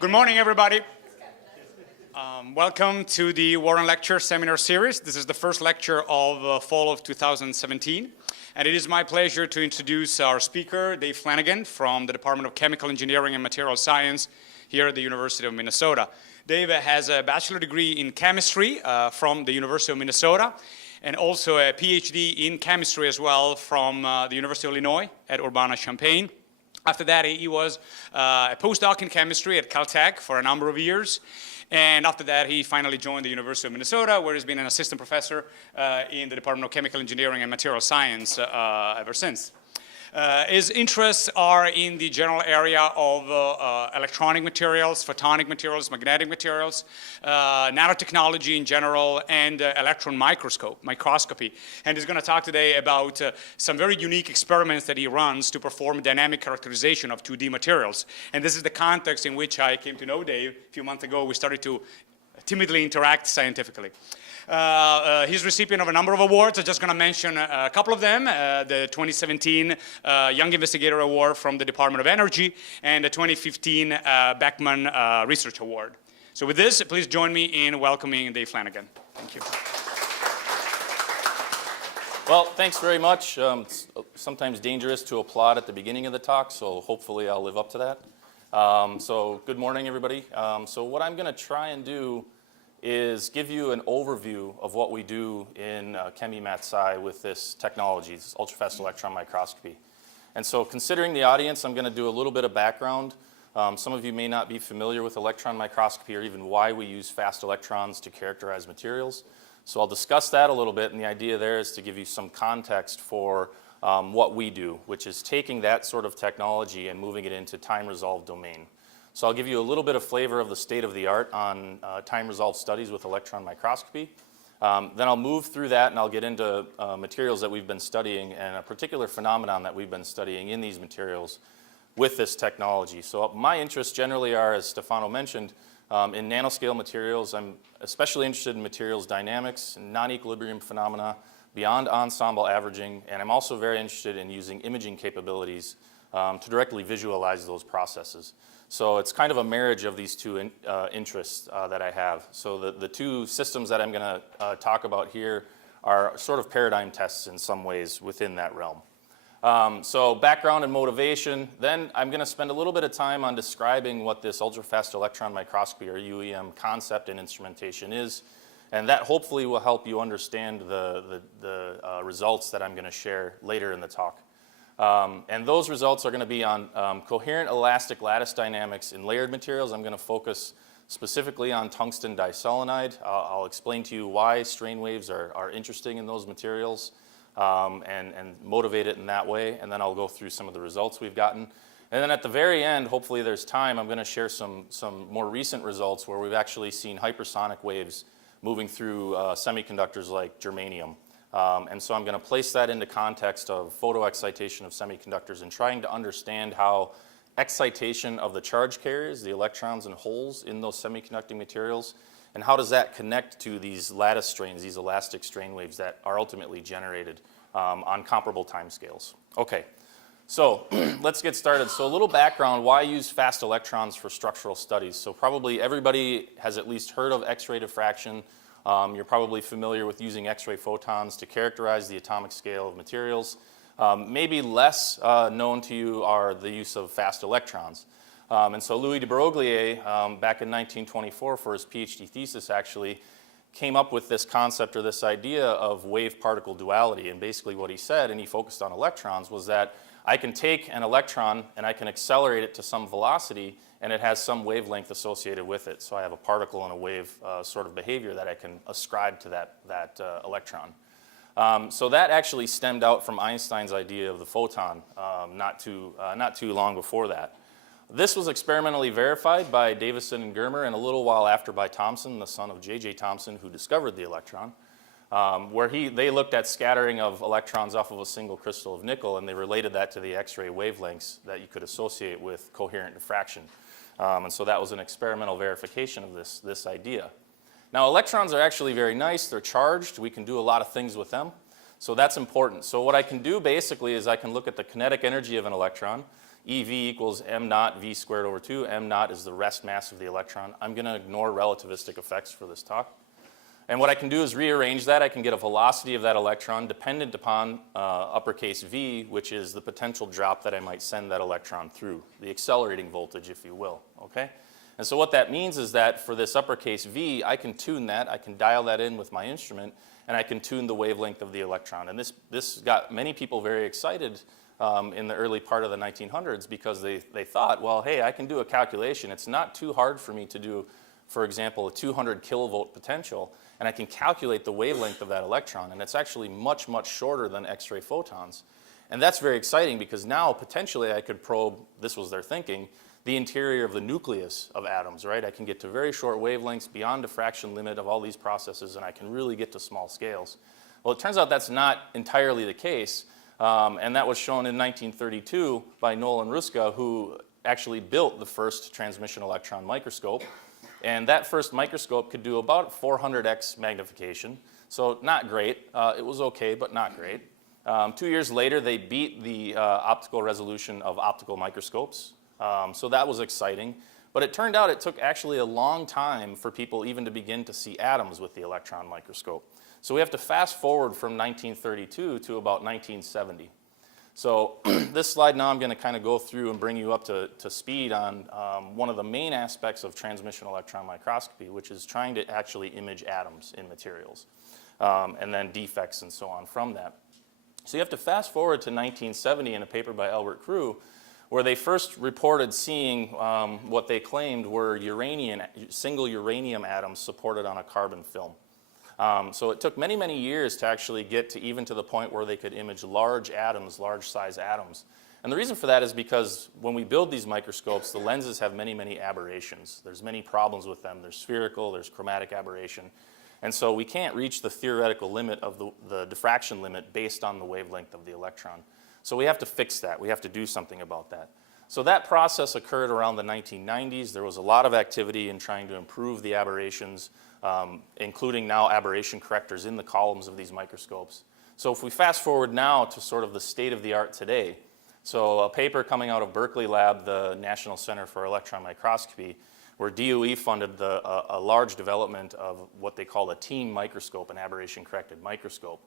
Good morning, everybody. Welcome to the Warren Lecture Seminar Series. This is the first lecture of fall of 2017. And it is my pleasure to introduce our speaker, Dave Flannigan, from the Department of Chemical Engineering and Material Science here at the University of Minnesota. Dave has a bachelor degree in chemistry from the University of Minnesota, and also a PhD in chemistry as well from the University of Illinois at Urbana-Champaign. After that, he was a postdoc in chemistry at Caltech for a number of years. And after that, he finally joined the University of Minnesota, where he's been an assistant professor in the Department of Chemical Engineering and Material Science ever since. His interests are in the general area of electronic materials, photonic materials, magnetic materials, nanotechnology in general, and electron microscopy. And he's going to talk today about some very unique experiments that he runs to perform dynamic characterization of 2D materials. And this is the context in which I came to know Dave. A few months ago, we started to timidly interact scientifically. He's recipient of a number of awards. I'm just going to mention a couple of them. The 2017 Young Investigator Award from the Department of Energy and the 2015 Beckman Research Award. So with this, please join me in welcoming Dave Flannigan. Thank you. Well, thanks very much. It's sometimes dangerous to applaud at the beginning of the talk, so hopefully I'll live up to that. So good morning, everybody. So what I'm going to try and do is give you an overview of what we do in Chemi-Mat-Sci with this technology, this ultrafast electron microscopy. And so considering the audience, I'm going to do a little bit of background. Some of you may not be familiar with electron microscopy or even why we use fast electrons to characterize materials. So I'll discuss that a little bit, and the idea there is to give you some context for what we do, which is taking that sort of technology and moving it into time-resolved domain. So I'll give you a little bit of flavor of the state of the art on time-resolved studies with electron microscopy. Then I'll move through that and I'll get into materials that we've been studying and a particular phenomenon that we've been studying in these materials with this technology. So my interests generally are, as Stefano mentioned, in nanoscale materials. I'm especially interested in materials dynamics, non-equilibrium phenomena, beyond ensemble averaging, and I'm also very interested in using imaging capabilities to directly visualize those processes. So it's kind of a marriage of these two interests that I have. So the two systems that I'm going to talk about here are sort of paradigm tests in some ways within that realm. So background and motivation. Then I'm going to spend a little bit of time on describing what this ultrafast electron microscopy, or UEM, concept and instrumentation is. And that hopefully will help you understand the results that I'm going to share later in the talk. And those results are going to be on coherent elastic lattice dynamics in layered materials. I'm going to focus specifically on tungsten diselenide. I'll explain to you why strain waves are interesting in those materials and motivate it in that way. And then I'll go through some of the results we've gotten. And then at the very end, hopefully there's time, I'm going to share some more recent results where we've actually seen hypersonic waves moving through semiconductors like germanium. And so I'm going to place that into context of photoexcitation of semiconductors and trying to understand how excitation of the charge carriers, the electrons and holes in those semiconducting materials, and how does that connect to these lattice strains, these elastic strain waves that are ultimately generated on comparable timescales. Okay, so let's get started. So a little background, why use fast electrons for structural studies? So probably everybody has at least heard of X-ray diffraction. You're probably familiar with using X-ray photons to characterize the atomic scale of materials. Maybe less known to you are the use of fast electrons. And so Louis de Broglie, back in 1924 for his PhD thesis actually, came up with this concept or this idea of wave-particle duality. And basically what he said, and he focused on electrons, was that I can take an electron and I can accelerate it to some velocity, and it has some wavelength associated with it. So I have a particle and a wave sort of behavior that I can ascribe to that electron. So that actually stemmed out from Einstein's idea of the photon not too long before that. This was experimentally verified by Davison and Germer, and a little while after by Thomson, the son of J.J. Thomson, who discovered the electron, where they looked at scattering of electrons off of a single crystal of nickel, and they related that to the X-ray wavelengths that you could associate with coherent diffraction. And so that was an experimental verification of this idea. Now, electrons are actually very nice. They're charged. We can do a lot of things with them. So that's important. So what I can do basically is I can look at the kinetic energy of an electron. EV equals m naught v squared over 2. M naught is the rest mass of the electron. I'm going to ignore relativistic effects for this talk. And what I can do is rearrange that. I can get a velocity of that electron dependent upon uppercase V, which is the potential drop that I might send that electron through, the accelerating voltage, if you will, okay? And so what that means is that for this uppercase V, I can tune that, I can dial that in with my instrument, and I can tune the wavelength of the electron. And this got many people very excited in the early part of the 1900s because they thought, well, hey, I can do a calculation. It's not too hard for me to do, for example, a 200 kilovolt potential, and I can calculate the wavelength of that electron, and it's actually much, much shorter than X-ray photons. And that's very exciting because now potentially I could probe, this was their thinking, the interior of the nucleus of atoms, right? I can get to very short wavelengths beyond diffraction limit of all these processes, and I can really get to small scales. Well, it turns out that's not entirely the case, and that was shown in 1932 by Nolan Ruska, who actually built the first transmission electron microscope. And that first microscope could do about 400x magnification, so not great. It was okay, but not great. 2 years later, they beat the optical resolution of optical microscopes, so that was exciting. But it turned out it took actually a long time for people even to begin to see atoms with the electron microscope. So we have to fast forward from 1932 to about 1970. So this slide now I'm going to kind of go through and bring you up to speed on one of the main aspects of transmission electron microscopy, which is trying to actually image atoms in materials, and then defects and so on from that. So you have to fast forward to 1970 in a paper by Albert Crew, where they first reported seeing what they claimed were single uranium atoms supported on a carbon film. So it took many, many years to actually get to even to the point where they could image large atoms, large size atoms. And the reason for that is because when we build these microscopes, the lenses have many, many aberrations. There's many problems with them. There's spherical, there's chromatic aberration. And so we can't reach the theoretical limit of the diffraction limit based on the wavelength of the electron. So we have to fix that. We have to do something about that. So that process occurred around the 1990s. There was a lot of activity in trying to improve the aberrations, including now aberration correctors in the columns of these microscopes. So if we fast forward now to sort of the state of the art today, so a paper coming out of Berkeley Lab, the National Center for Electron Microscopy, where DOE funded a large development of what they call a team microscope, an aberration corrected microscope,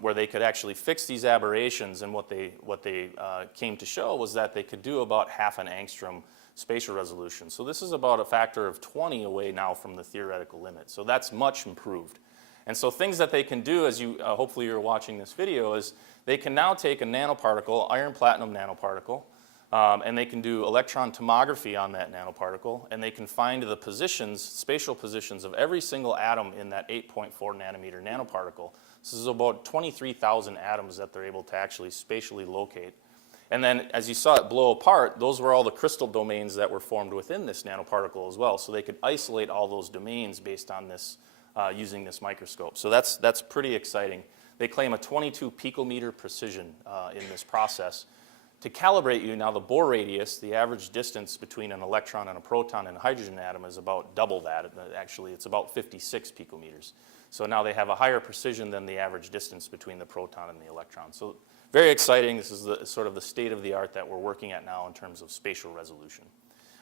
where they could actually fix these aberrations, and what they came to show was that they could do about half an angstrom spatial resolution. So this is about a factor of 20 away now from the theoretical limit. So that's much improved. And so things that they can do, as you hopefully you're watching this video, is they can now take a nanoparticle, iron platinum nanoparticle, and they can do electron tomography on that nanoparticle, and they can find the positions, spatial positions of every single atom in that 8.4 nanometer nanoparticle. This is about 23,000 atoms that they're able to actually spatially locate. And then as you saw it blow apart, those were all the crystal domains that were formed within this nanoparticle as well. So they could isolate all those domains based on this, using this microscope. So that's pretty exciting. They claim a 22 picometer precision in this process. To calibrate you, now the Bohr radius, the average distance between an electron and a proton and a hydrogen atom, is about double that. Actually, it's about 56 picometers. So now they have a higher precision than the average distance between the proton and the electron. So very exciting. This is sort of the state of the art that we're working at now in terms of spatial resolution.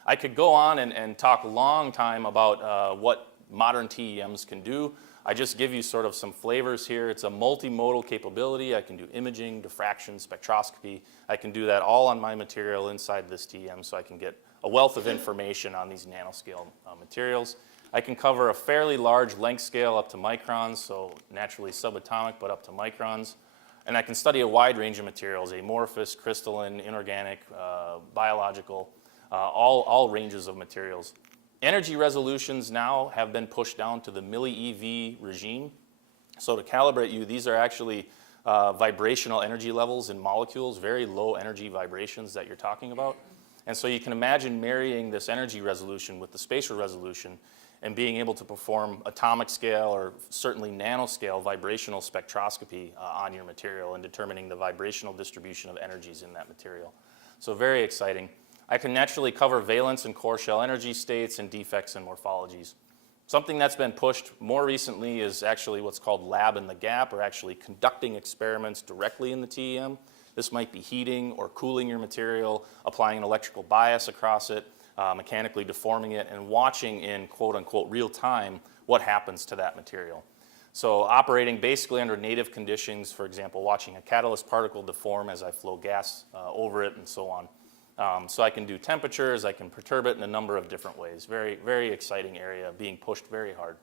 I could go on and talk a long time about what modern TEMs can do. I just give you sort of some flavors here. It's a multimodal capability. I can do imaging, diffraction, spectroscopy. I can do that all on my material inside this TEM, so I can get a wealth of information on these nanoscale materials. I can cover a fairly large length scale up to microns, so naturally subatomic, but up to microns. And I can study a wide range of materials, amorphous, crystalline, inorganic, biological, all ranges of materials. Energy resolutions now have been pushed down to the milli-eV regime. So to calibrate you, these are actually vibrational energy levels in molecules, very low energy vibrations that you're talking about. And so you can imagine marrying this energy resolution with the spatial resolution and being able to perform atomic scale or certainly nanoscale vibrational spectroscopy on your material and determining the vibrational distribution of energies in that material. So very exciting. I can naturally cover valence and core shell energy states and defects and morphologies. Something that's been pushed more recently is actually what's called lab in the gap, or actually conducting experiments directly in the TEM. This might be heating or cooling your material, applying an electrical bias across it, mechanically deforming it, and watching in quote-unquote real time what happens to that material. So operating basically under native conditions, for example, watching a catalyst particle deform as I flow gas over it and so on. So I can do temperatures, I can perturb it in a number of different ways. Very, very exciting area, being pushed very hard.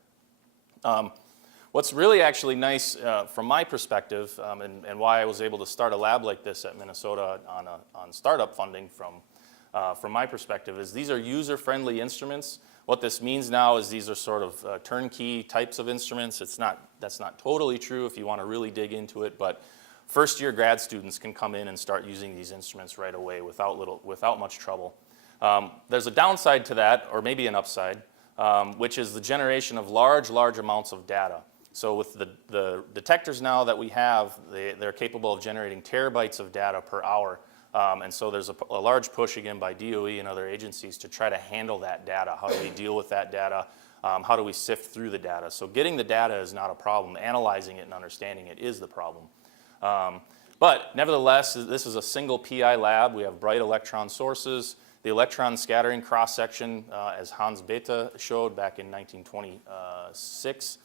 What's really actually nice from my perspective, and why I was able to start a lab like this at Minnesota on startup funding from my perspective, is these are user-friendly instruments. What this means now is these are sort of turnkey types of instruments. That's not totally true if you want to really dig into it, but first-year grad students can come in and start using these instruments right away without much trouble. There's a downside to that, or maybe an upside, which is the generation of large amounts of data. So with the detectors now that we have, they're capable of generating terabytes of data per hour. And so there's a large push again by DOE and other agencies to try to handle that data. How do we deal with that data? How do we sift through the data? So getting the data is not a problem. Analyzing it and understanding it is the problem. But nevertheless, this is a single PI lab. We have bright electron sources. The electron scattering cross-section, as Hans Bethe showed back in 1926,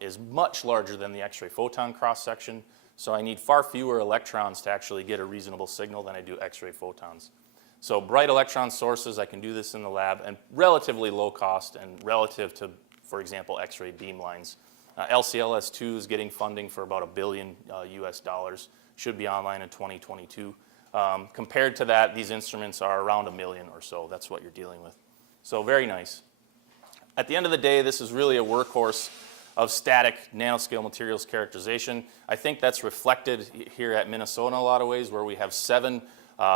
is much larger than the X-ray photon cross-section. So I need far fewer electrons to actually get a reasonable signal than I do X-ray photons. So bright electron sources, I can do this in the lab, and relatively low cost and relative to, for example, X-ray beamlines. LCLS2 is getting funding for about $1 billion US, should be online in 2022. Compared to that, these instruments are around $1 million or so. That's what you're dealing with. So very nice. At the end of the day, this is really a workhorse of static nanoscale materials characterization. I think that's reflected here at Minnesota in a lot of ways, where we have 7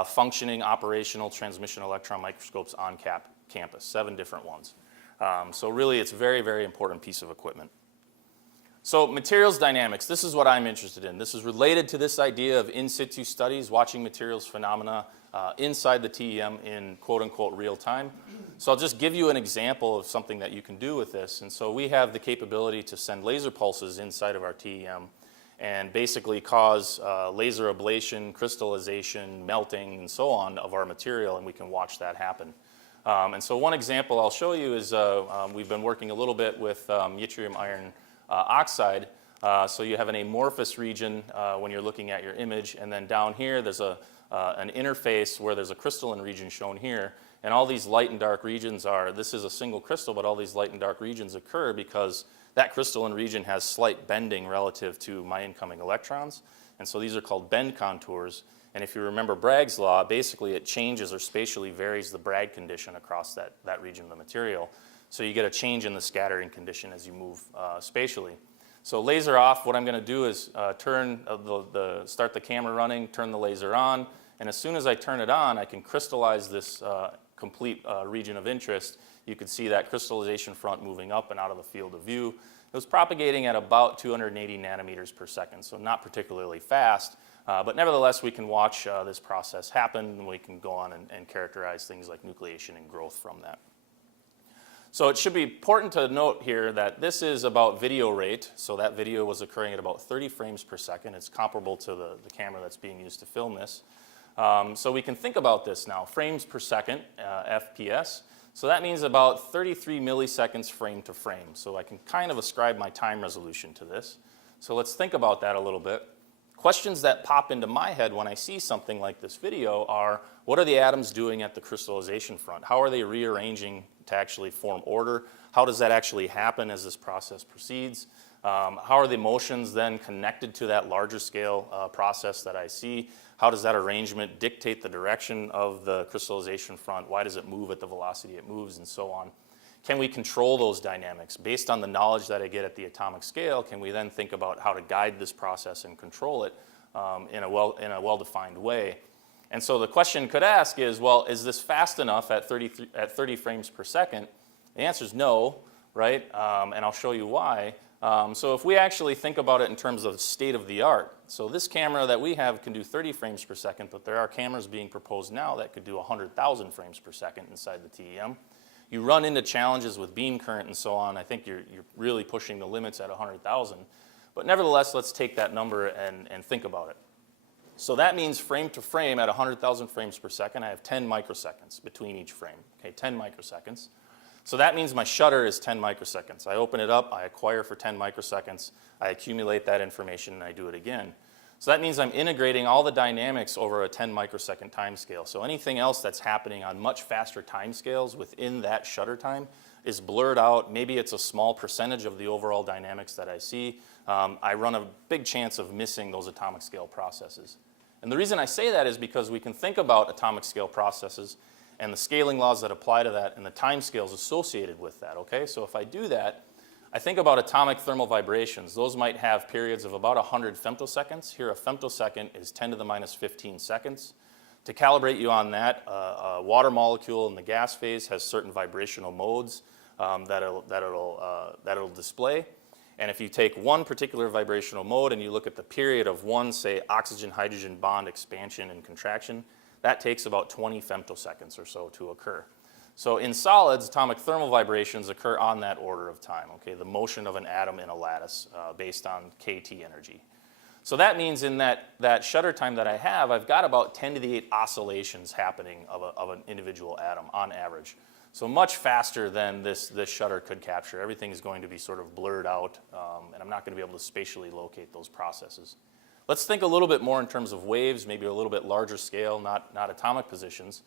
functioning operational transmission electron microscopes on campus, 7 different ones. So really, it's a very, very important piece of equipment. So materials dynamics, this is what I'm interested in. This is related to this idea of in situ studies, watching materials phenomena inside the TEM in quote-unquote real time. So I'll just give you an example of something that you can do with this. And so we have the capability to send laser pulses inside of our TEM and basically cause laser ablation, crystallization, melting, and so on of our material, and we can watch that happen. And so one example I'll show you is we've been working a little bit with yttrium iron oxide. So you have an amorphous region when you're looking at your image, and then down here there's an interface where there's a crystalline region shown here, and all these light and dark regions this is a single crystal, but all these light and dark regions occur because that crystalline region has slight bending relative to my incoming electrons, and so these are called bend contours. And if you remember Bragg's law, basically it changes or spatially varies the Bragg condition across that region of the material. So you get a change in the scattering condition as you move spatially. So laser off, what I'm going to do is start the camera running, turn the laser on, and as soon as I turn it on, I can crystallize this complete region of interest. You can see that crystallization front moving up and out of the field of view. It was propagating at about 280 nanometers per second, so not particularly fast, but nevertheless we can watch this process happen, and we can go on and characterize things like nucleation and growth from that. So it should be important to note here that this is about video rate. So that video was occurring at about 30 frames per second. It's comparable to the camera that's being used to film this. So we can think about this now, frames per second, FPS. So that means about 33 milliseconds frame to frame. So I can kind of ascribe my time resolution to this. So let's think about that a little bit. Questions that pop into my head when I see something like this video are, what are the atoms doing at the crystallization front? How are they rearranging to actually form order? How does that actually happen as this process proceeds? How are the motions then connected to that larger scale process that I see? How does that arrangement dictate the direction of the crystallization front? Why does it move at the velocity it moves, and so on? Can we control those dynamics? Based on the knowledge that I get at the atomic scale, can we then think about how to guide this process and control it in a well-defined way? And so the question could ask is, well, is this fast enough at 30 frames per second? The answer is no, right? And I'll show you why. So if we actually think about it in terms of state of the art, so this camera that we have can do 30 frames per second, but there are cameras being proposed now that could do 100,000 frames per second inside the TEM. You run into challenges with beam current and so on. I think you're really pushing the limits at 100,000. But nevertheless, let's take that number and think about it. So that means frame to frame at 100,000 frames per second, I have 10 microseconds between each frame, okay, 10 microseconds. So that means my shutter is 10 microseconds. I open it up, I acquire for 10 microseconds, I accumulate that information, and I do it again. So that means I'm integrating all the dynamics over a 10 microsecond time scale. So anything else that's happening on much faster time scales within that shutter time is blurred out. Maybe it's a small percentage of the overall dynamics that I see. I run a big chance of missing those atomic scale processes. And the reason I say that is because we can think about atomic scale processes and the scaling laws that apply to that and the time scales associated with that, okay? So if I do that, I think about atomic thermal vibrations. Those might have periods of about 100 femtoseconds. Here, a femtosecond is 10 to the minus 15 seconds. To calibrate you on that, a water molecule in the gas phase has certain vibrational modes that it'll display. And if you take one particular vibrational mode and you look at the period of one, say, oxygen-hydrogen bond expansion and contraction, that takes about 20 femtoseconds or so to occur. So in solids, atomic thermal vibrations occur on that order of time, okay, the motion of an atom in a lattice based on kT energy. So that means in that shutter time that I have, I've got about 10 to the 8 oscillations happening of an individual atom on average. So much faster than this shutter could capture. Everything is going to be sort of blurred out, and I'm not going to be able to spatially locate those processes. Let's think a little bit more in terms of waves, maybe a little bit larger scale, not atomic positions.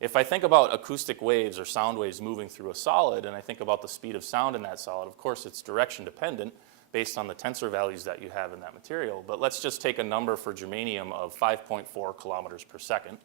If I think about acoustic waves or sound waves moving through a solid, and I think about the speed of sound in that solid, of course it's direction dependent based on the tensor values that you have in that material. But let's just take a number for germanium of 5.4 kilometers per second.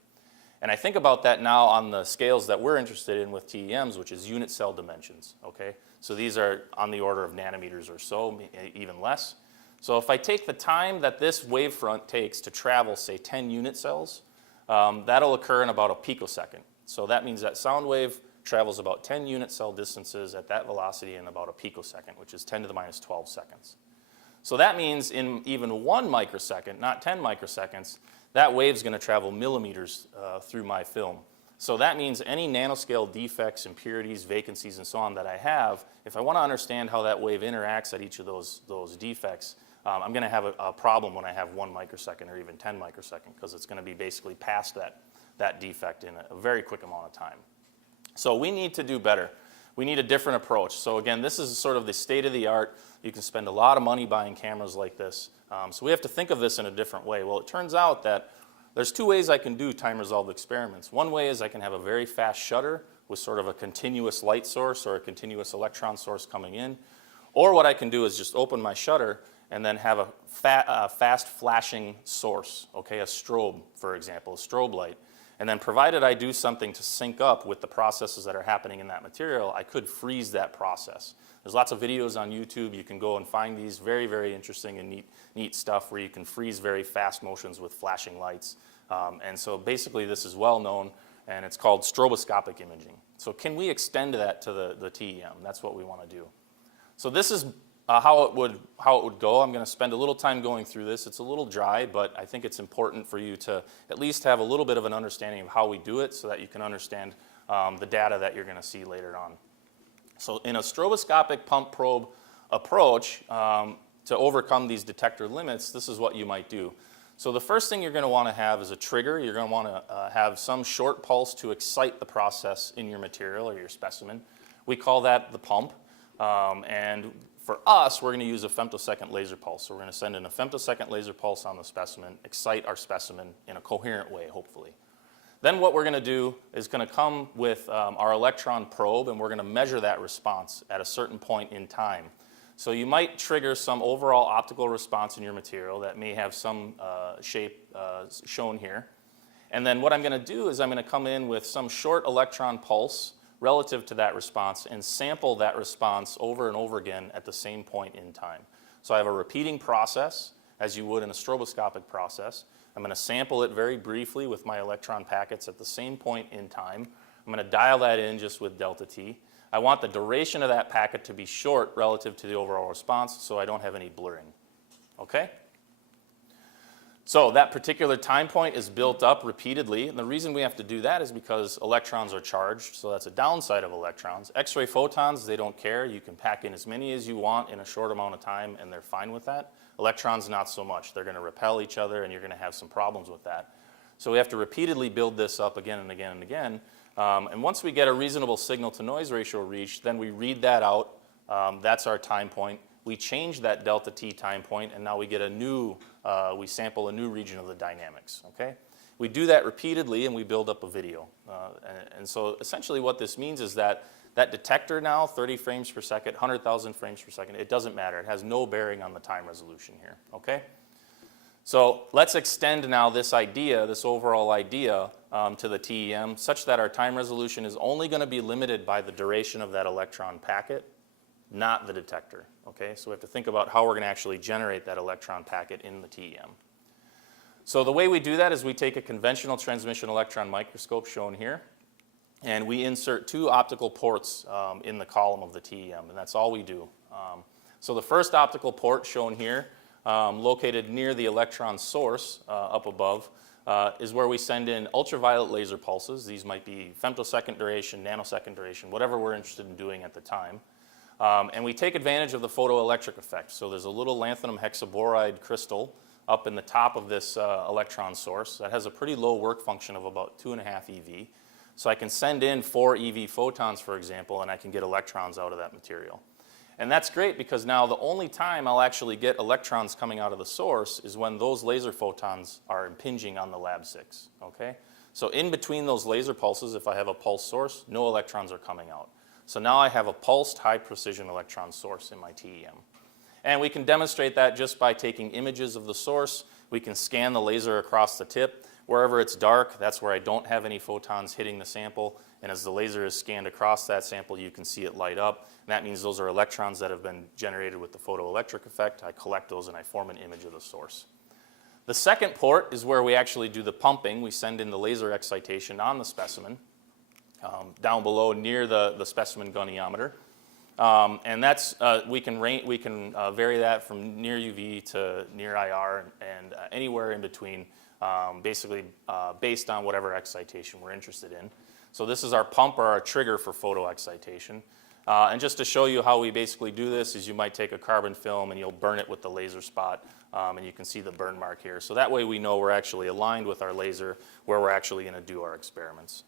And I think about that now on the scales that we're interested in with TEMs, which is unit cell dimensions, okay? So these are on the order of nanometers or so, even less. So if I take the time that this wavefront takes to travel, say, 10 unit cells, that'll occur in about a picosecond. So that means that sound wave travels about 10 unit cell distances at that velocity in about a picosecond, which is 10 to the minus 12 seconds. So that means in even 1 microsecond, not 10 microseconds, that wave's going to travel millimeters through my film. So that means any nanoscale defects, impurities, vacancies, and so on that I have, if I want to understand how that wave interacts at each of those defects, I'm going to have a problem when I have 1 microsecond or even 10 microsecond, because it's going to be basically past that defect in a very quick amount of time. So we need to do better. We need a different approach. So again, this is sort of the state of the art. You can spend a lot of money buying cameras like this. So we have to think of this in a different way. Well, it turns out that there's 2 ways I can do time-resolved experiments. One way is I can have a very fast shutter with sort of a continuous light source or a continuous electron source coming in. Or what I can do is just open my shutter and then have a fast flashing source, okay, a strobe, for example, a strobe light. And then provided I do something to sync up with the processes that are happening in that material, I could freeze that process. There's lots of videos on YouTube. You can go and find these very, very interesting and neat stuff where you can freeze very fast motions with flashing lights. And so basically this is well known, and it's called stroboscopic imaging. So can we extend that to the TEM? That's what we want to do. So this is how it would go. I'm going to spend a little time going through this. It's a little dry, but I think it's important for you to at least have a little bit of an understanding of how we do it so that you can understand the data that you're going to see later on. So in a stroboscopic pump probe approach, to overcome these detector limits, this is what you might do. So the first thing you're going to want to have is a trigger. You're going to want to have some short pulse to excite the process in your material or your specimen. We call that the pump. And for us, we're going to use a femtosecond laser pulse. So we're going to send in a femtosecond laser pulse on the specimen, excite our specimen in a coherent way, hopefully. Then what we're going to do is going to come with our electron probe, and we're going to measure that response at a certain point in time. So you might trigger some overall optical response in your material that may have some shape shown here. And then what I'm going to do is I'm going to come in with some short electron pulse relative to that response and sample that response over and over again at the same point in time. So I have a repeating process, as you would in a stroboscopic process. I'm going to sample it very briefly with my electron packets at the same point in time. I'm going to dial that in just with delta t. I want the duration of that packet to be short relative to the overall response so I don't have any blurring. Okay? So that particular time point is built up repeatedly, and the reason we have to do that is because electrons are charged, so that's a downside of electrons. X-ray photons, they don't care. You can pack in as many as you want in a short amount of time, and they're fine with that. Electrons, not so much. They're going to repel each other, and you're going to have some problems with that. So we have to repeatedly build this up again and again and again. And once we get a reasonable signal-to-noise ratio reached, then we read that out. That's our time point. We change that delta T time point, and now we get a new, we sample a new region of the dynamics, okay? We do that repeatedly, and we build up a video. And so essentially what this means is that that detector now, 30 frames per second, 100,000 frames per second, it doesn't matter. It has no bearing on the time resolution here, okay? So let's extend now this idea, this overall idea, to the TEM, such that our time resolution is only going to be limited by the duration of that electron packet, not the detector, okay? So we have to think about how we're going to actually generate that electron packet in the TEM. So the way we do that is we take a conventional transmission electron microscope shown here, and we insert 2 optical ports in the column of the TEM, and that's all we do. So the first optical port shown here, located near the electron source up above, is where we send in ultraviolet laser pulses. These might be femtosecond duration, nanosecond duration, whatever we're interested in doing at the time. And we take advantage of the photoelectric effect. So there's a little lanthanum hexaboride crystal up in the top of this electron source that has a pretty low work function of about 2.5 eV. So I can send in 4 eV photons, for example, and I can get electrons out of that material. And that's great because now the only time I'll actually get electrons coming out of the source is when those laser photons are impinging on the Lab 6, okay? So in between those laser pulses, if I have a pulse source, no electrons are coming out. So now I have a pulsed high-precision electron source in my TEM. And we can demonstrate that just by taking images of the source. We can scan the laser across the tip. Wherever it's dark, that's where I don't have any photons hitting the sample. And as the laser is scanned across that sample, you can see it light up. And that means those are electrons that have been generated with the photoelectric effect. I collect those and I form an image of the source. The second port is where we actually do the pumping. We send in the laser excitation on the specimen. Down below near the specimen goniometer. And that's, we can vary that from near UV to near IR and anywhere in between, basically based on whatever excitation we're interested in. So this is our pump or our trigger for photo excitation. And just to show you how we basically do this is you might take a carbon film and you'll burn it with the laser spot, and you can see the burn mark here. So that way we know we're actually aligned with our laser where we're actually going to do our experiments.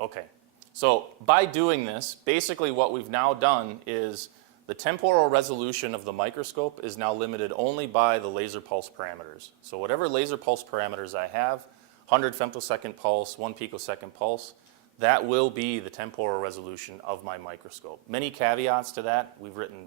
Okay, so by doing this, basically what we've now done is the temporal resolution of the microscope is now limited only by the laser pulse parameters. So whatever laser pulse parameters I have, 100 femtosecond pulse, 1 picosecond pulse, that will be the temporal resolution of my microscope. Many caveats to that. We've written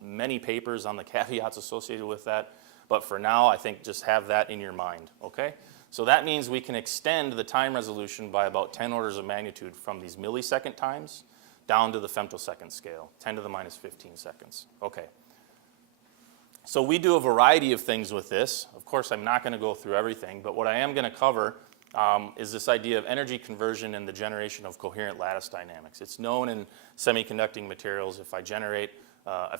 many papers on the caveats associated with that. But for now, I think just have that in your mind, okay? So that means we can extend the time resolution by about 10 orders of magnitude from these millisecond times down to the femtosecond scale, 10 to the minus 15 seconds. Okay. So we do a variety of things with this. Of course, I'm not going to go through everything, but what I am going to cover is this idea of energy conversion and the generation of coherent lattice dynamics. It's known in semiconducting materials. If I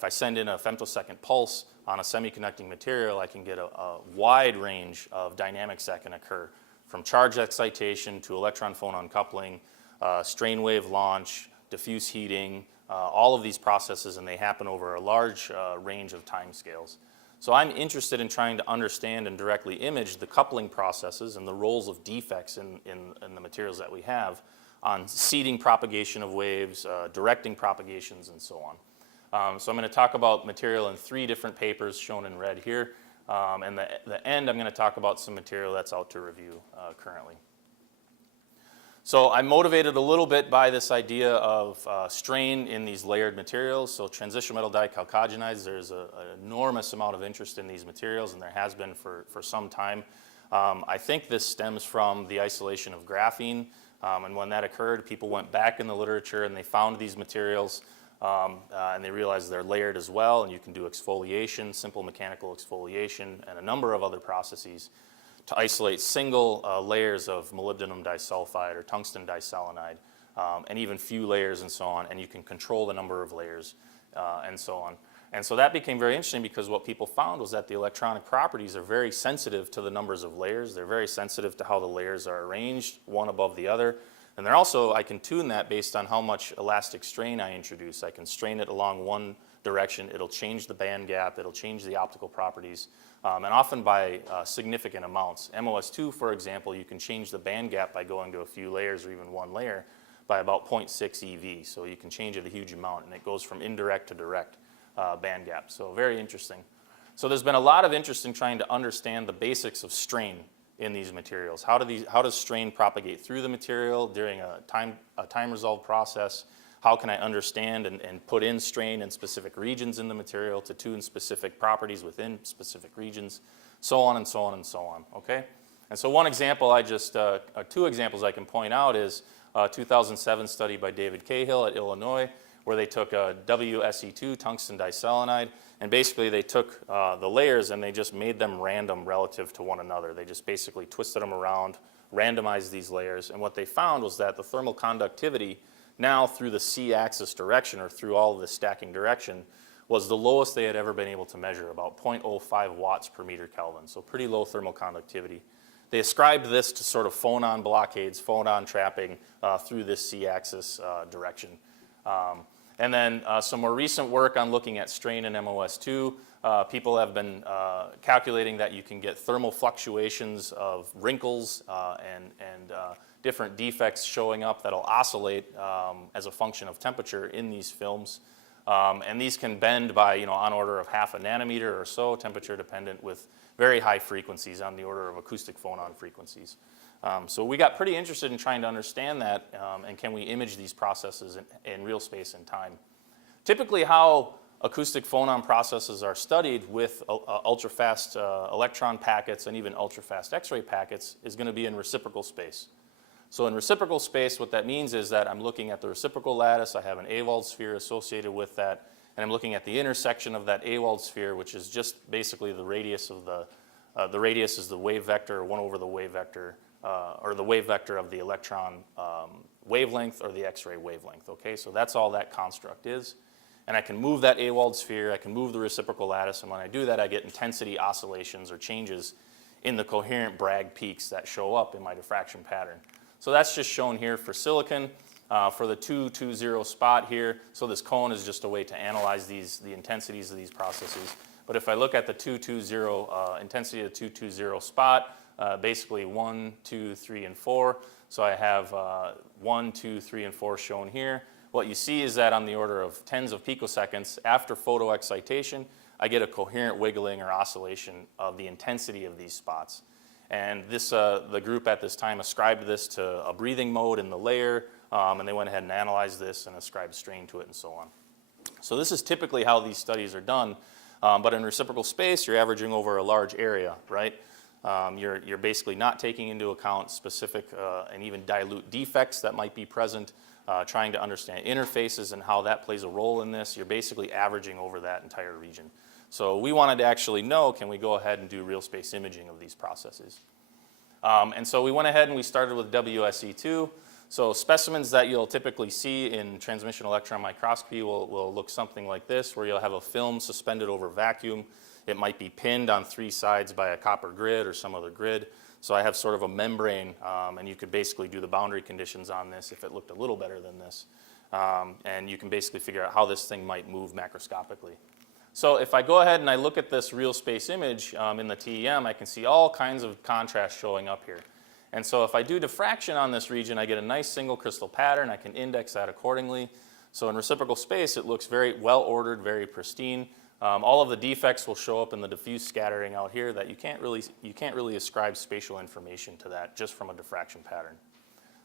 send in a femtosecond pulse on a semiconducting material, I can get a wide range of dynamics that can occur, from charge excitation to electron-phonon coupling, strain wave launch, diffuse heating, all of these processes, and they happen over a large range of time scales. So I'm interested in trying to understand and directly image the coupling processes and the roles of defects in the materials that we have on seeding propagation of waves, directing propagations, and so on. So I'm going to talk about material in 3 different papers shown in red here. And the end, I'm going to talk about some material that's out to review currently. So I'm motivated a little bit by this idea of strain in these layered materials. So transition metal dichalcogenides, there's an enormous amount of interest in these materials, and there has been for some time. I think this stems from the isolation of graphene. And when that occurred, people went back in the literature and they found these materials. And they realized they're layered as well, and you can do exfoliation, simple mechanical exfoliation, and a number of other processes to isolate single layers of molybdenum disulfide or tungsten diselenide, and even few layers and so on, and you can control the number of layers and so on. And so that became very interesting because what people found was that the electronic properties are very sensitive to the numbers of layers. They're very sensitive to how the layers are arranged, one above the other. And they're also, I can tune that based on how much elastic strain I introduce. I can strain it along one direction. It'll change the band gap. It'll change the optical properties, and often by significant amounts. MOS2, for example, you can change the band gap by going to a few layers or even one layer by about 0.6 eV. So you can change it a huge amount, and it goes from indirect to direct band gap. So very interesting. So there's been a lot of interest in trying to understand the basics of strain in these materials. How does strain propagate through the material during a time-resolved process? How can I understand and put in strain in specific regions in the material to tune specific properties within specific regions, so on and so on and so on, okay? And so one example two examples I can point out is a 2007 study by David Cahill at Illinois, where they took a WSE2, tungsten diselenide, and basically they took the layers and they just made them random relative to one another. They just basically twisted them around, randomized these layers, and what they found was that the thermal conductivity now through the C-axis direction, or through all of the stacking direction, was the lowest they had ever been able to measure, about 0.05 watts per meter Kelvin, so pretty low thermal conductivity. They ascribed this to sort of phonon blockades, phonon trapping through this C-axis direction. And then some more recent work on looking at strain in MOS2. People have been calculating that you can get thermal fluctuations of wrinkles and different defects showing up that'll oscillate as a function of temperature in these films. And these can bend by, on order of half a nanometer or so, temperature dependent, with very high frequencies on the order of acoustic phonon frequencies. So we got pretty interested in trying to understand that, and can we image these processes in real space and time. Typically how acoustic phonon processes are studied with ultrafast electron packets and even ultrafast X-ray packets is going to be in reciprocal space. So in reciprocal space, what that means is that I'm looking at the reciprocal lattice, I have an Ewald sphere associated with that, and I'm looking at the intersection of that Ewald sphere, which is just basically the radius of the radius is the wave vector, 1 over the wave vector, or the wave vector of the electron wavelength or the X-ray wavelength, okay? So that's all that construct is. And I can move that Ewald sphere, I can move the reciprocal lattice, and when I do that, I get intensity oscillations or changes in the coherent Bragg peaks that show up in my diffraction pattern. So that's just shown here for silicon. For the 220 spot here, so this cone is just a way to analyze the intensities of these processes. But if I look at the 220, intensity of the 220 spot, basically 1, 2, 3, and 4. So I have 1, 2, 3, and 4 shown here. What you see is that on the order of tens of picoseconds after photo excitation, I get a coherent wiggling or oscillation of the intensity of these spots. And this, the group at this time ascribed this to a breathing mode in the layer, and they went ahead and analyzed this and ascribed strain to it and so on. So this is typically how these studies are done, but in reciprocal space, you're averaging over a large area, right? You're basically not taking into account specific and even dilute defects that might be present, trying to understand interfaces and how that plays a role in this. You're basically averaging over that entire region. So we wanted to actually know, can we go ahead and do real space imaging of these processes? And so we went ahead and we started with WSE2. So specimens that you'll typically see in transmission electron microscopy will look something like this, where you'll have a film suspended over vacuum. It might be pinned on 3 sides by a copper grid or some other grid. So I have sort of a membrane, and you could basically do the boundary conditions on this if it looked a little better than this. And you can basically figure out how this thing might move macroscopically. So if I go ahead and I look at this real space image in the TEM, I can see all kinds of contrast showing up here. And so if I do diffraction on this region, I get a nice single crystal pattern. I can index that accordingly. So in reciprocal space, it looks very well ordered, very pristine. All of the defects will show up in the diffuse scattering out here that you can't really ascribe spatial information to that just from a diffraction pattern.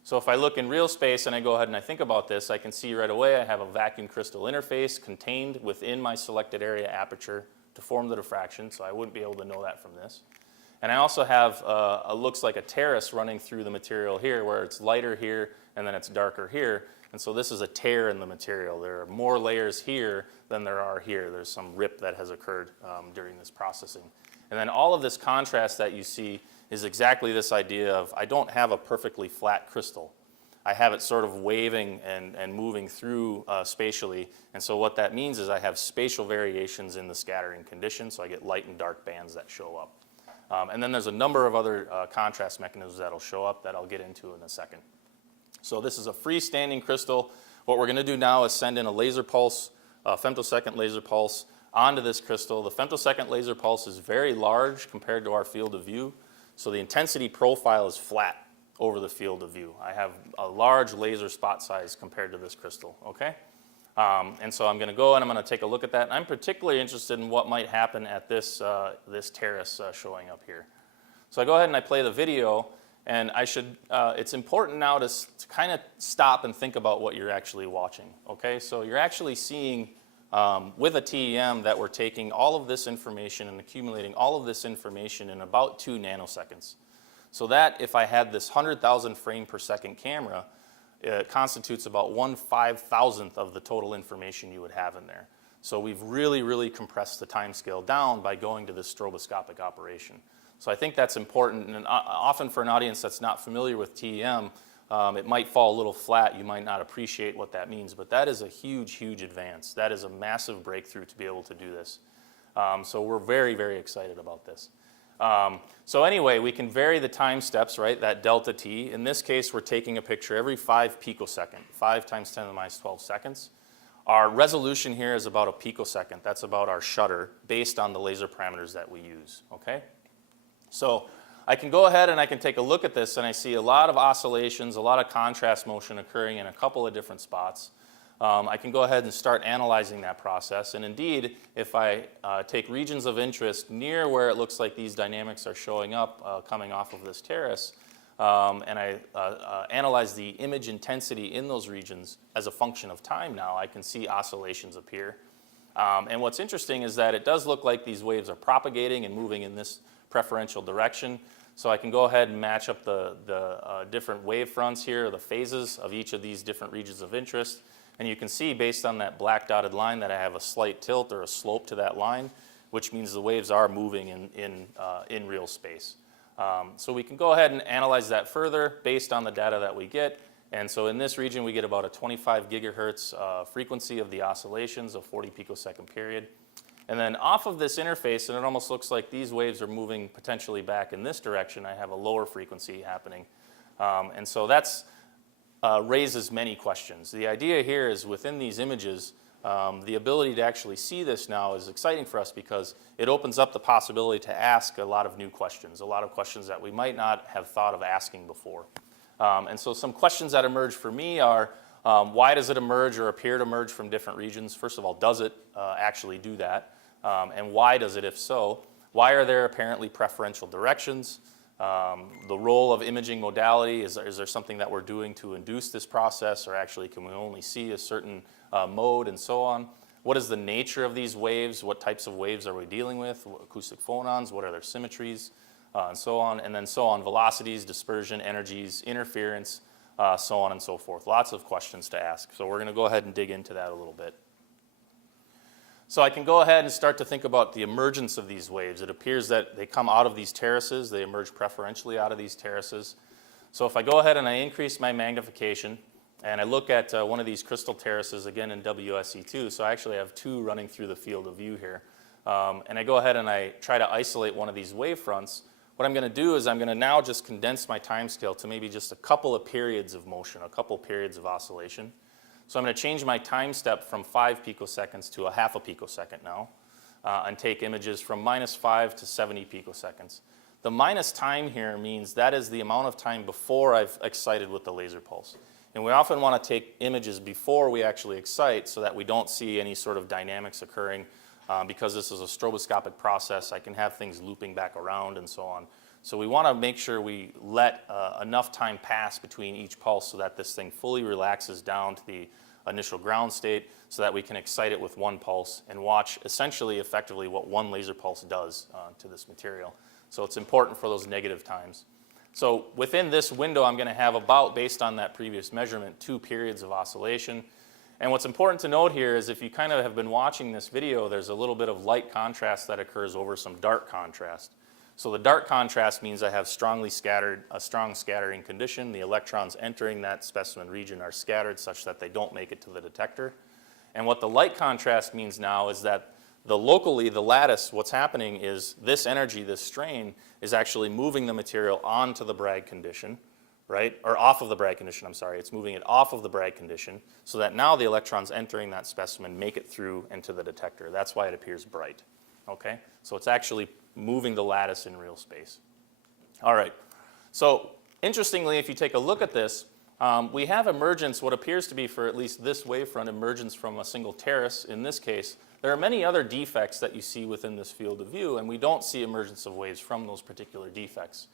So if I look in real space and I go ahead and I think about this, I can see right away I have a vacuum crystal interface contained within my selected area aperture to form the diffraction, so I wouldn't be able to know that from this. And I also have looks like a terrace running through the material here, where it's lighter here and then it's darker here. And so this is a tear in the material. There are more layers here than there are here. There's some rip that has occurred during this processing. And then all of this contrast that you see is exactly this idea of I don't have a perfectly flat crystal. I have it sort of waving and moving through spatially. And so what that means is I have spatial variations in the scattering condition, so I get light and dark bands that show up. And then there's a number of other contrast mechanisms that'll show up that I'll get into in a second. So this is a freestanding crystal. What we're going to do now is send in a laser pulse, a femtosecond laser pulse, onto this crystal. The femtosecond laser pulse is very large compared to our field of view, so the intensity profile is flat over the field of view. I have a large laser spot size compared to this crystal, okay? And so I'm going to go and I'm going to take a look at that. And I'm particularly interested in what might happen at this, this terrace showing up here. So I go ahead and I play the video, and I should, it's important now to kind of stop and think about what you're actually watching, okay? So you're actually seeing with a TEM that we're taking all of this information and accumulating all of this information in about 2 nanoseconds. So that, if I had this 100,000 frame per second camera, it constitutes about 1/5000th of the total information you would have in there. So we've really, really compressed the time scale down by going to this stroboscopic operation. So I think that's important, and often for an audience that's not familiar with TEM, it might fall a little flat. You might not appreciate what that means, but that is a huge, huge advance. That is a massive breakthrough to be able to do this. So we're very, very excited about this. So anyway, we can vary the time steps, right, that delta t. In this case, we're taking a picture every 5 picosecond, 5 times 10 to the minus 12 seconds. Our resolution here is about a picosecond. That's about our shutter based on the laser parameters that we use, okay? So I can go ahead and I can take a look at this, and I see a lot of oscillations, a lot of contrast motion occurring in a couple of different spots. I can go ahead and start analyzing that process. And indeed, if I take regions of interest near where it looks like these dynamics are showing up coming off of this terrace, and I analyze the image intensity in those regions as a function of time now, I can see oscillations appear. And what's interesting is that it does look like these waves are propagating and moving in this preferential direction. So I can go ahead and match up the different wave fronts here, the phases of each of these different regions of interest. And you can see based on that black dotted line that I have a slight tilt or a slope to that line, which means the waves are moving in real space. So we can go ahead and analyze that further based on the data that we get. And so in this region, we get about a 25 gigahertz frequency of the oscillations, a 40 picosecond period. And then off of this interface, and it almost looks like these waves are moving potentially back in this direction, I have a lower frequency happening. And so that's raises many questions. The idea here is within these images, the ability to actually see this now is exciting for us because it opens up the possibility to ask a lot of new questions, a lot of questions that we might not have thought of asking before. And so some questions that emerge for me are, why does it emerge or appear to emerge from different regions? First of all, does it actually do that? And why does it, if so? Why are there apparently preferential directions? The role of imaging modality, is there something that we're doing to induce this process, or actually can we only see a certain mode, and so on? What is the nature of these waves? What types of waves are we dealing with? Acoustic phonons, what are their symmetries, and so on, and then so on, velocities, dispersion, energies, interference, so on and so forth. Lots of questions to ask. So we're going to go ahead and dig into that a little bit. So I can go ahead and start to think about the emergence of these waves. It appears that they come out of these terraces. They emerge preferentially out of these terraces. So if I go ahead and I increase my magnification, and I look at one of these crystal terraces, again in WSE2, so I actually have 2 running through the field of view here, and I go ahead and I try to isolate one of these wave fronts, what I'm going to do is I'm going to now just condense my time scale to maybe just a couple of periods of motion, a couple periods of oscillation. So I'm going to change my time step from 5 picoseconds to a half a picosecond now, and take images from -5 to 70 picoseconds. The minus time here means that is the amount of time before I've excited with the laser pulse. And we often want to take images before we actually excite so that we don't see any sort of dynamics occurring. Because this is a stroboscopic process, I can have things looping back around and so on. So we want to make sure we let enough time pass between each pulse so that this thing fully relaxes down to the initial ground state so that we can excite it with one pulse and watch essentially effectively what one laser pulse does to this material. So it's important for those negative times. So within this window, I'm going to have about, based on that previous measurement, 2 periods of oscillation. And what's important to note here is if you kind of have been watching this video, there's a little bit of light contrast that occurs over some dark contrast. So the dark contrast means I have a strong scattering condition. The electrons entering that specimen region are scattered such that they don't make it to the detector. And what the light contrast means now is that locally, the lattice, what's happening is this energy, this strain, is actually moving the material onto the Bragg condition, right? Or off of the Bragg condition, I'm sorry. It's moving it off of the Bragg condition so that now the electrons entering that specimen make it through into the detector. That's why it appears bright, okay? So it's actually moving the lattice in real space. All right, so interestingly, if you take a look at this, we have emergence, what appears to be for at least this wavefront, emergence from a single terrace in this case. There are many other defects that you see within this field of view, and we don't see emergence of waves from those particular defects.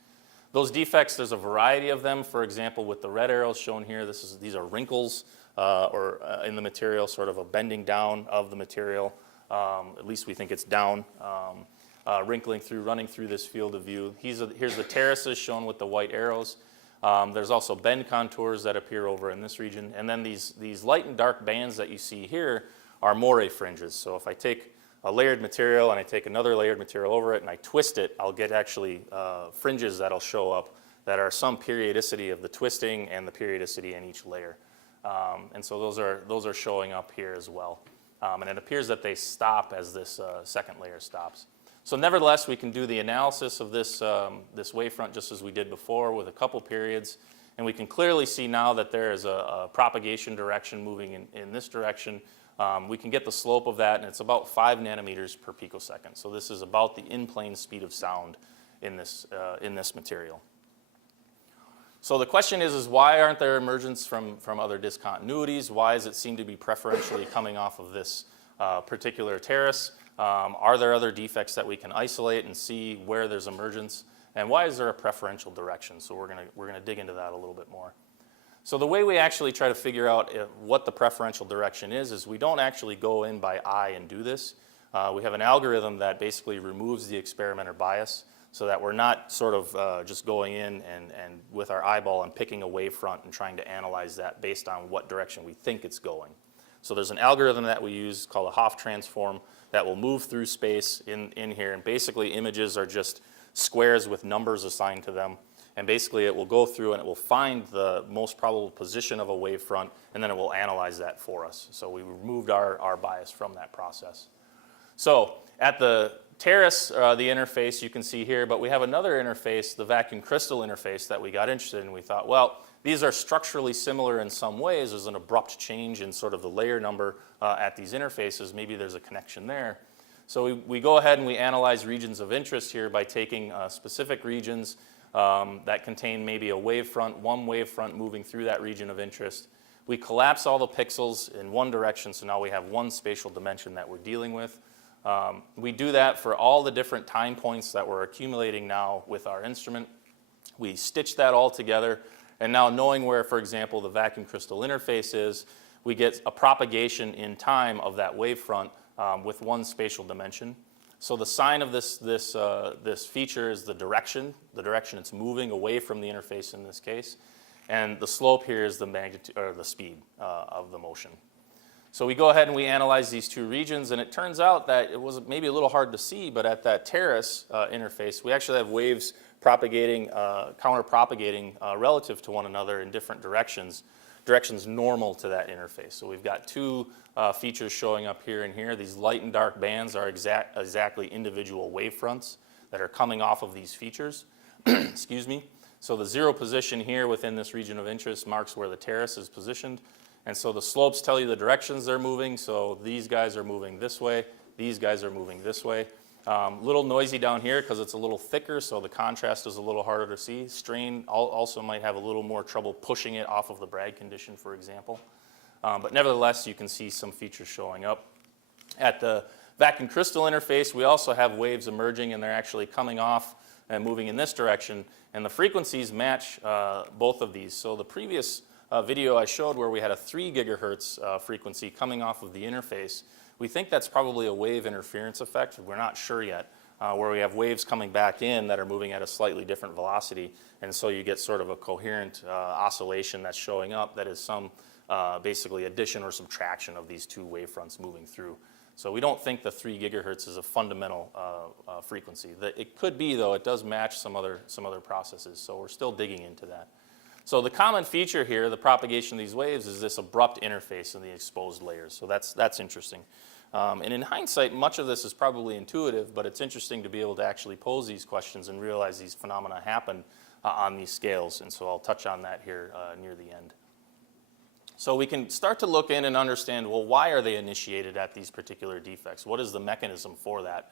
Those defects, there's a variety of them. For example, with the red arrows shown here, these are wrinkles in the material, sort of a bending down of the material. At least we think it's down. Wrinkling through, running through this field of view. Here's the terraces shown with the white arrows. There's also bend contours that appear over in this region. And then these light and dark bands that you see here are moire fringes. So if I take a layered material and I take another layered material over it and I twist it, I'll get actually fringes that'll show up that are some periodicity of the twisting and the periodicity in each layer. And so those are showing up here as well. And it appears that they stop as this second layer stops. So nevertheless, we can do the analysis of this wavefront just as we did before with a couple periods. And we can clearly see now that there is a propagation direction moving in this direction. We can get the slope of that, and it's about 5 nanometers per picosecond. So this is about the in-plane speed of sound in this material. So the question is why aren't there emergence from other discontinuities? Why does it seem to be preferentially coming off of this particular terrace? Are there other defects that we can isolate and see where there's emergence? And why is there a preferential direction? So we're gonna dig into that a little bit more. So the way we actually try to figure out what the preferential direction is we don't actually go in by eye and do this. We have an algorithm that basically removes the experimenter bias so that we're not sort of just going in and with our eyeball and picking a wavefront and trying to analyze that based on what direction we think it's going. So there's an algorithm that we use called a Hopf transform that will move through space in here, and basically images are just squares with numbers assigned to them. And basically it will go through and it will find the most probable position of a wavefront, and then it will analyze that for us. So we removed our bias from that process. So at the terrace, the interface you can see here, but we have another interface, the vacuum crystal interface, that we got interested in. We thought, well, these are structurally similar in some ways. There's an abrupt change in sort of the layer number at these interfaces. Maybe there's a connection there. So we go ahead and we analyze regions of interest here by taking specific regions that contain maybe a wavefront, one wavefront moving through that region of interest. We collapse all the pixels in one direction, so now we have one spatial dimension that we're dealing with. We do that for all the different time points that we're accumulating now with our instrument. We stitch that all together, and now knowing where, for example, the vacuum crystal interface is, we get a propagation in time of that wavefront with one spatial dimension. So the sign of this feature is the direction it's moving away from the interface in this case, and the slope here is the magnitude or the speed of the motion. So we go ahead and we analyze these two regions, and it turns out that it was maybe a little hard to see, but at that terrace interface, we actually have waves propagating, counter-propagating relative to one another in different directions normal to that interface. So we've got two features showing up here and here. These light and dark bands are exactly individual wavefronts that are coming off of these features. Excuse me. So the zero position here within this region of interest marks where the terrace is positioned. And so the slopes tell you the directions they're moving. So these guys are moving this way. These guys are moving this way. Little noisy down here because it's a little thicker, so the contrast is a little harder to see. Strain also might have a little more trouble pushing it off of the Bragg condition, for example. But nevertheless, you can see some features showing up. At the vacuum crystal interface, we also have waves emerging, and they're actually coming off and moving in this direction. And the frequencies match both of these. So the previous video I showed where we had a 3 gigahertz frequency coming off of the interface, we think that's probably a wave interference effect. We're not sure yet, where we have waves coming back in that are moving at a slightly different velocity. And so you get sort of a coherent oscillation that's showing up that is some basically addition or subtraction of these two wavefronts moving through. So we don't think the 3 gigahertz is a fundamental frequency. It could be, though. It does match some other processes, so we're still digging into that. So the common feature here, the propagation of these waves, is this abrupt interface in the exposed layers. So that's interesting. And in hindsight, much of this is probably intuitive, but it's interesting to be able to actually pose these questions and realize these phenomena happen on these scales. And so I'll touch on that here near the end. So we can start to look in and understand, well, why are they initiated at these particular defects? What is the mechanism for that?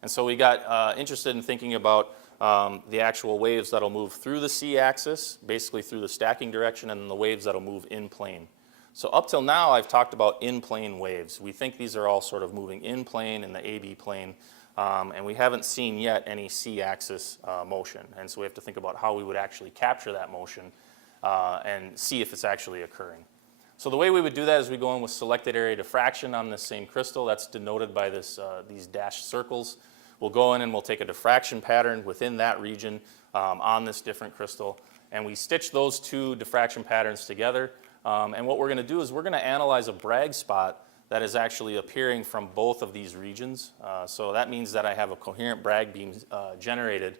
And so we got interested in thinking about the actual waves that'll move through the c-axis, basically through the stacking direction, and then the waves that'll move in plane. So up till now, I've talked about in-plane waves. We think these are all sort of moving in plane in the AB plane, and we haven't seen yet any c-axis motion. And so we have to think about how we would actually capture that motion and see if it's actually occurring. So the way we would do that is we go in with selected area diffraction on this same crystal. That's denoted by these dashed circles. We'll go in and we'll take a diffraction pattern within that region on this different crystal, and we stitch those 2 diffraction patterns together. And what we're going to do is we're going to analyze a Bragg spot that is actually appearing from both of these regions. So that means that I have a coherent Bragg beam generated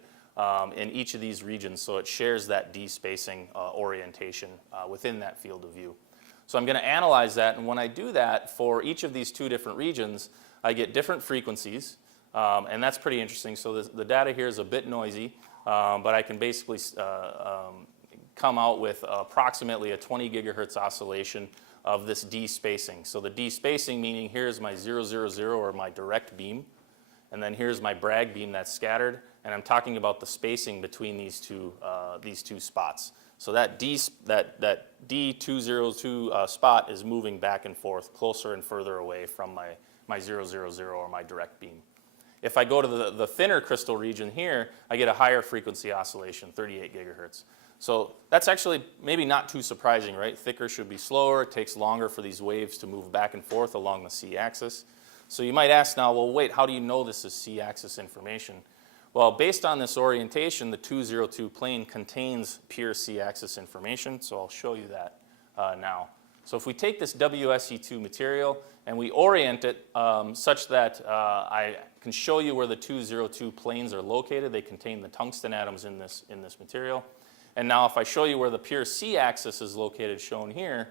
in each of these regions, so it shares that D-spacing orientation within that field of view. So I'm going to analyze that, and when I do that for each of these 2 different regions, I get different frequencies, and that's pretty interesting. So the data here is a bit noisy, but I can basically come out with approximately a 20 gigahertz oscillation of this D spacing. So the D spacing meaning here's my 0, 0, 0, or my direct beam, and then here's my Bragg beam that's scattered, and I'm talking about the spacing between these two spots. So that D202 spot is moving back and forth, closer and further away from my 0, 0, 0, or my direct beam. If I go to the thinner crystal region here, I get a higher frequency oscillation, 38 gigahertz. So that's actually maybe not too surprising, right? Thicker should be slower. It takes longer for these waves to move back and forth along the c-axis. So you might ask now, well, wait, how do you know this is c-axis information? Well, based on this orientation, the 202 plane contains pure c-axis information, so I'll show you that now. So if we take this WSE2 material and we orient it such that I can show you where the 202 planes are located, they contain the tungsten atoms in this material. And now if I show you where the pure c-axis is located, shown here,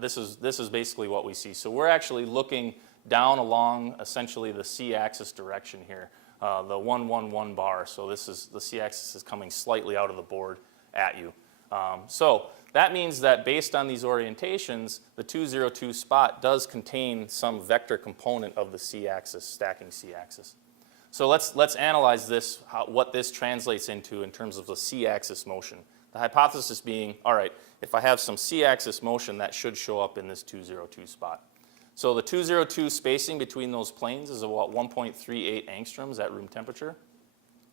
this is basically what we see. So we're actually looking down along essentially the c-axis direction here, the 111 bar. So the c-axis is coming slightly out of the board at you. So that means that based on these orientations, the 202 spot does contain some vector component of the c-axis, stacking c-axis. So let's analyze this, what this translates into in terms of the c-axis motion. The hypothesis being, all right, if I have some c-axis motion, that should show up in this 202 spot. So the 202 spacing between those planes is about 1.38 angstroms at room temperature.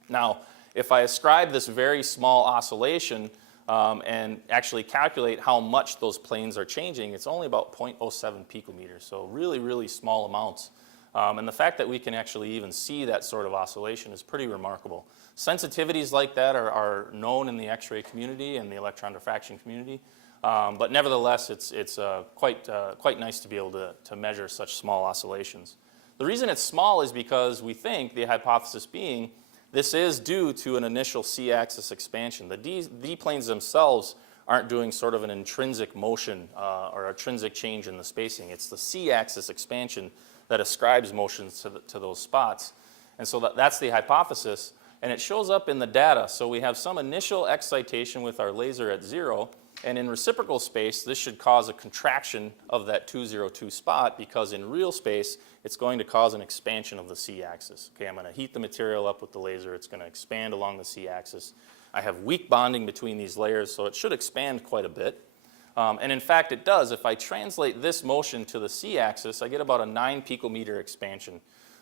Now, if I ascribe this very small oscillation and actually calculate how much those planes are changing, it's only about 0.07 picometers, so really, really small amounts. And the fact that we can actually even see that sort of oscillation is pretty remarkable. Sensitivities like that are known in the X-ray community and the electron diffraction community, but nevertheless, it's quite nice to be able to measure such small oscillations. The reason it's small is because we think, the hypothesis being, this is due to an initial c-axis expansion. The D-planes themselves aren't doing sort of an intrinsic motion or intrinsic change in the spacing. It's the c-axis expansion that ascribes motions to those spots. And so that's the hypothesis, and it shows up in the data. So we have some initial excitation with our laser at 0, and in reciprocal space, this should cause a contraction of that 202 spot, because in real space, it's going to cause an expansion of the c-axis. Okay, I'm going to heat the material up with the laser. It's going to expand along the c-axis. I have weak bonding between these layers, so it should expand quite a bit. And in fact, it does. If I translate this motion to the c-axis, I get about a 9 picometer expansion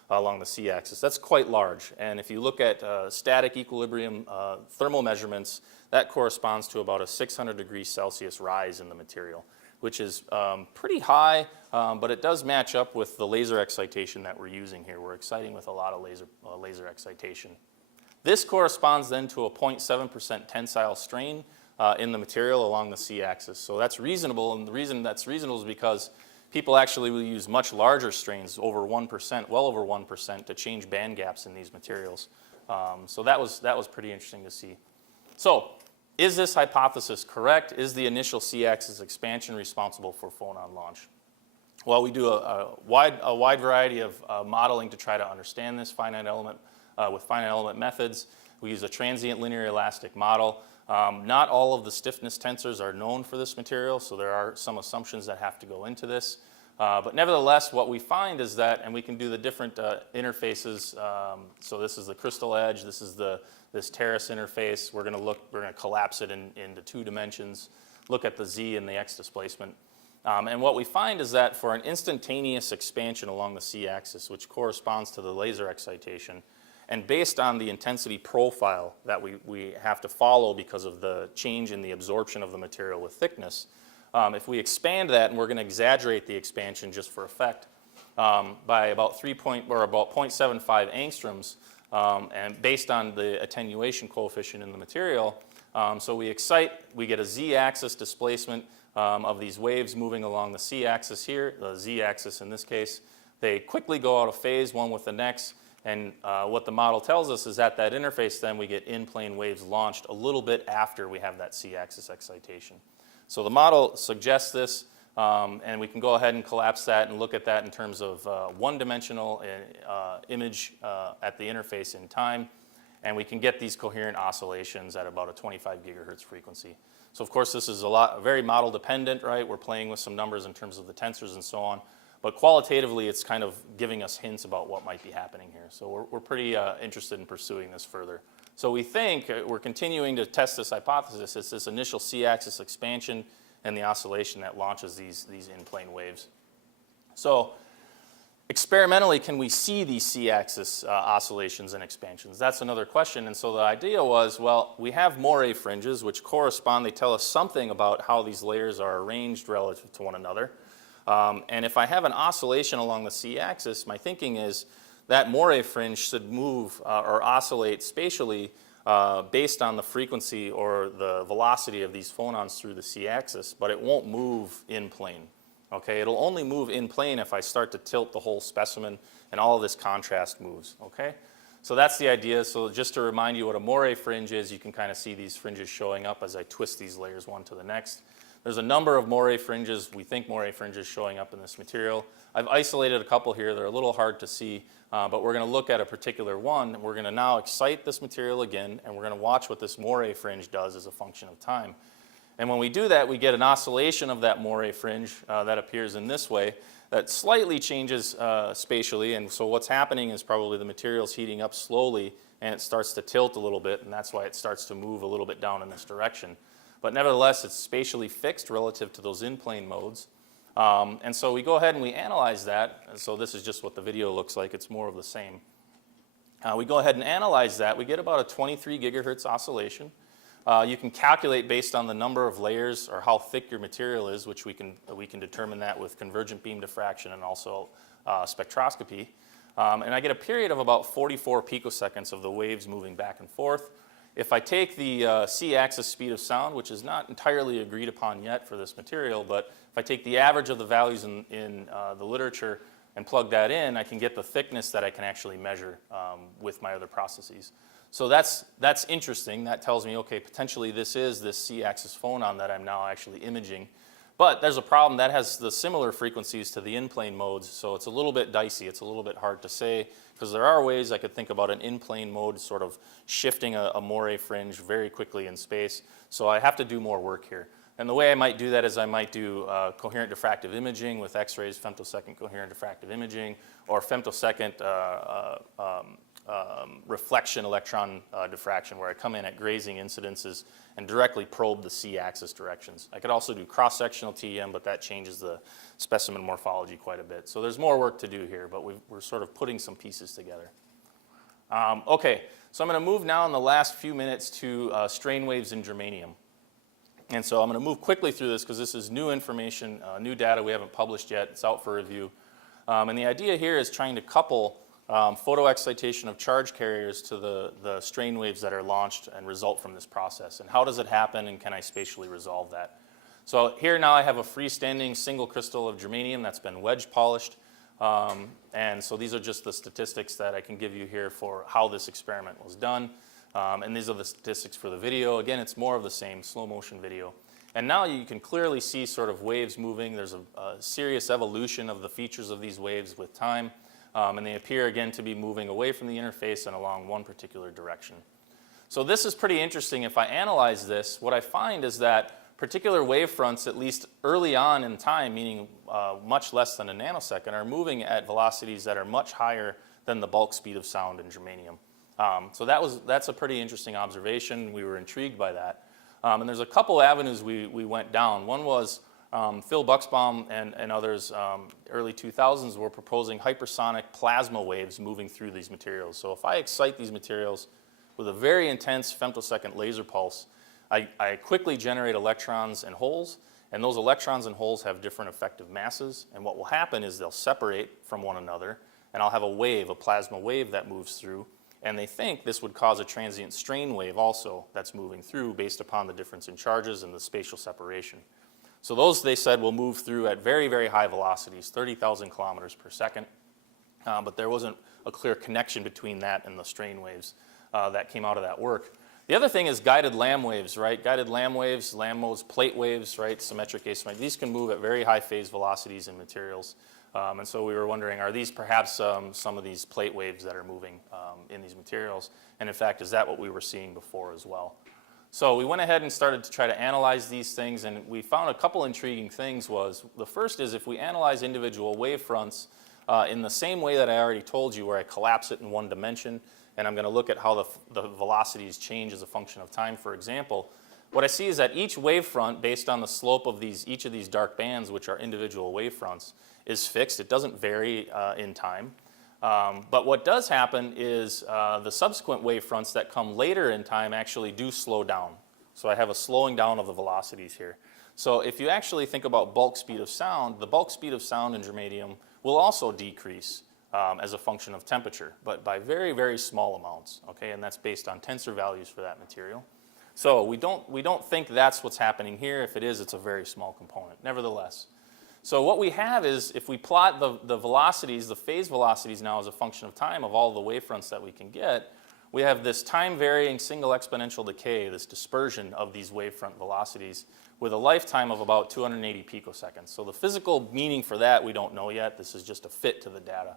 along the c-axis. That's quite large. And if you look at static equilibrium thermal measurements, that corresponds to about a 600 degrees Celsius rise in the material, which is pretty high, but it does match up with the laser excitation that we're using here. We're exciting with a lot of laser excitation. This corresponds then to a 0.7% tensile strain in the material along the c-axis. So that's reasonable, and the reason that's reasonable is because people actually will use much larger strains, over 1%, well over 1%, to change band gaps in these materials. So that was pretty interesting to see. So is this hypothesis correct? Is the initial C-axis expansion responsible for phonon launch? Well, we do a wide variety of modeling to try to understand this finite element with finite element methods. We use a transient linear elastic model. Not all of the stiffness tensors are known for this material, so there are some assumptions that have to go into this. But nevertheless, what we find is that, and we can do the different interfaces. So this is the crystal edge. This is this terrace interface. We're going to collapse it into 2 dimensions. Look at the z and the x displacement. And what we find is that for an instantaneous expansion along the c-axis, which corresponds to the laser excitation, and based on the intensity profile that we have to follow because of the change in the absorption of the material with thickness, if we expand that, and we're going to exaggerate the expansion just for effect, by about 0.75 angstroms, and based on the attenuation coefficient in the material, so we excite, we get a z-axis displacement of these waves moving along the c-axis here, the z-axis in this case. They quickly go out of phase one with the next, and what the model tells us is at that interface then we get in-plane waves launched a little bit after we have that c-axis excitation. So the model suggests this, and we can go ahead and collapse that and look at that in terms of one-dimensional image at the interface in time, and we can get these coherent oscillations at about a 25 gigahertz frequency. So of course this is very model dependent, right? We're playing with some numbers in terms of the tensors and so on, but qualitatively it's kind of giving us hints about what might be happening here. So we're pretty interested in pursuing this further. So we think we're continuing to test this hypothesis. It's this initial c-axis expansion and the oscillation that launches these in-plane waves. So experimentally, can we see these c-axis oscillations and expansions? That's another question. And so the idea was, well, we have moire fringes, which correspond, they tell us something about how these layers are arranged relative to one another. And if I have an oscillation along the c-axis, my thinking is that moire fringe should move or oscillate spatially based on the frequency or the velocity of these phonons through the c-axis, but it won't move in plane. Okay, it'll only move in plane if I start to tilt the whole specimen and all of this contrast moves. Okay, so that's the idea. So just to remind you what a moire fringe is, you can kind of see these fringes showing up as I twist these layers one to the next. There's a number of moire fringes, we think moire fringes showing up in this material. I've isolated a couple here. They're a little hard to see, but we're going to look at a particular one. We're going to now excite this material again, and we're going to watch what this moire fringe does as a function of time. And when we do that, we get an oscillation of that moire fringe that appears in this way that slightly changes spatially. And so what's happening is probably the material's heating up slowly, and it starts to tilt a little bit, and that's why it starts to move a little bit down in this direction. But nevertheless, it's spatially fixed relative to those in-plane modes. And so we go ahead and we analyze that. And so this is just what the video looks like. It's more of the same. We go ahead and analyze that. We get about a 23 gigahertz oscillation. You can calculate based on the number of layers or how thick your material is, which we can determine that with convergent beam diffraction and also spectroscopy. And I get a period of about 44 picoseconds of the waves moving back and forth. If I take the c-axis speed of sound, which is not entirely agreed upon yet for this material, but if I take the average of the values in the literature and plug that in, I can get the thickness that I can actually measure with my other processes. So that's interesting. That tells me, okay, potentially this is this c-axis phonon that I'm now actually imaging. But there's a problem that has the similar frequencies to the in-plane modes, so it's a little bit dicey. It's a little bit hard to say, because there are ways I could think about an in-plane mode sort of shifting a moire fringe very quickly in space. So I have to do more work here. And the way I might do that is I might do coherent diffractive imaging with X-rays, femtosecond coherent diffractive imaging, or femtosecond reflection electron diffraction, where I come in at grazing incidences and directly probe the c-axis directions. I could also do cross-sectional TEM, but that changes the specimen morphology quite a bit. So there's more work to do here, but we're sort of putting some pieces together. Okay, so I'm going to move now in the last few minutes to strain waves in germanium. And so I'm going to move quickly through this because this is new information, new data we haven't published yet. It's out for review. And the idea here is trying to couple photoexcitation of charge carriers to the strain waves that are launched and result from this process. And how does it happen, and can I spatially resolve that? So here now I have a freestanding single crystal of germanium that's been wedge polished. And so these are just the statistics that I can give you here for how this experiment was done. And these are the statistics for the video. Again, it's more of the same slow motion video. And now you can clearly see sort of waves moving. There's a serious evolution of the features of these waves with time. And they appear again to be moving away from the interface and along one particular direction. So this is pretty interesting. If I analyze this, what I find is that particular wavefronts, at least early on in time, meaning much less than a nanosecond, are moving at velocities that are much higher than the bulk speed of sound in germanium. So that's a pretty interesting observation. We were intrigued by that. And there's a couple avenues we went down. One was Phil Buxbaum and others, early 2000s, were proposing hypersonic plasma waves moving through these materials. So if I excite these materials with a very intense femtosecond laser pulse, I quickly generate electrons and holes, and those electrons and holes have different effective masses, and what will happen is they'll separate from one another, and I'll have a wave, a plasma wave that moves through, and they think this would cause a transient strain wave also that's moving through based upon the difference in charges and the spatial separation. So those, they said, will move through at very, very high velocities, 30,000 kilometers per second, but there wasn't a clear connection between that and the strain waves that came out of that work. The other thing is guided Lamb waves, right? Guided Lamb waves, Lamb modes, plate waves, right? Symmetric, asymmetric. These can move at very high phase velocities in materials. And so we were wondering, are these perhaps some of these plate waves that are moving in these materials? And in fact, is that what we were seeing before as well? So we went ahead and started to try to analyze these things, and we found a couple intriguing things. The first is if we analyze individual wavefronts in the same way that I already told you, where I collapse it in one dimension, and I'm going to look at how the velocities change as a function of time, for example. What I see is that each wavefront, based on the slope of each of these dark bands, which are individual wavefronts, is fixed. It doesn't vary in time. But what does happen is the subsequent wavefronts that come later in time actually do slow down. So I have a slowing down of the velocities here. So if you actually think about bulk speed of sound, the bulk speed of sound in germanium will also decrease as a function of temperature, but by very, very small amounts, okay? And that's based on tensor values for that material. So we don't think that's what's happening here. If it is, it's a very small component, nevertheless. So what we have is, if we plot the velocities, the phase velocities now as a function of time of all the wavefronts that we can get, we have this time-varying single exponential decay, this dispersion of these wavefront velocities with a lifetime of about 280 picoseconds. So the physical meaning for that we don't know yet. This is just a fit to the data.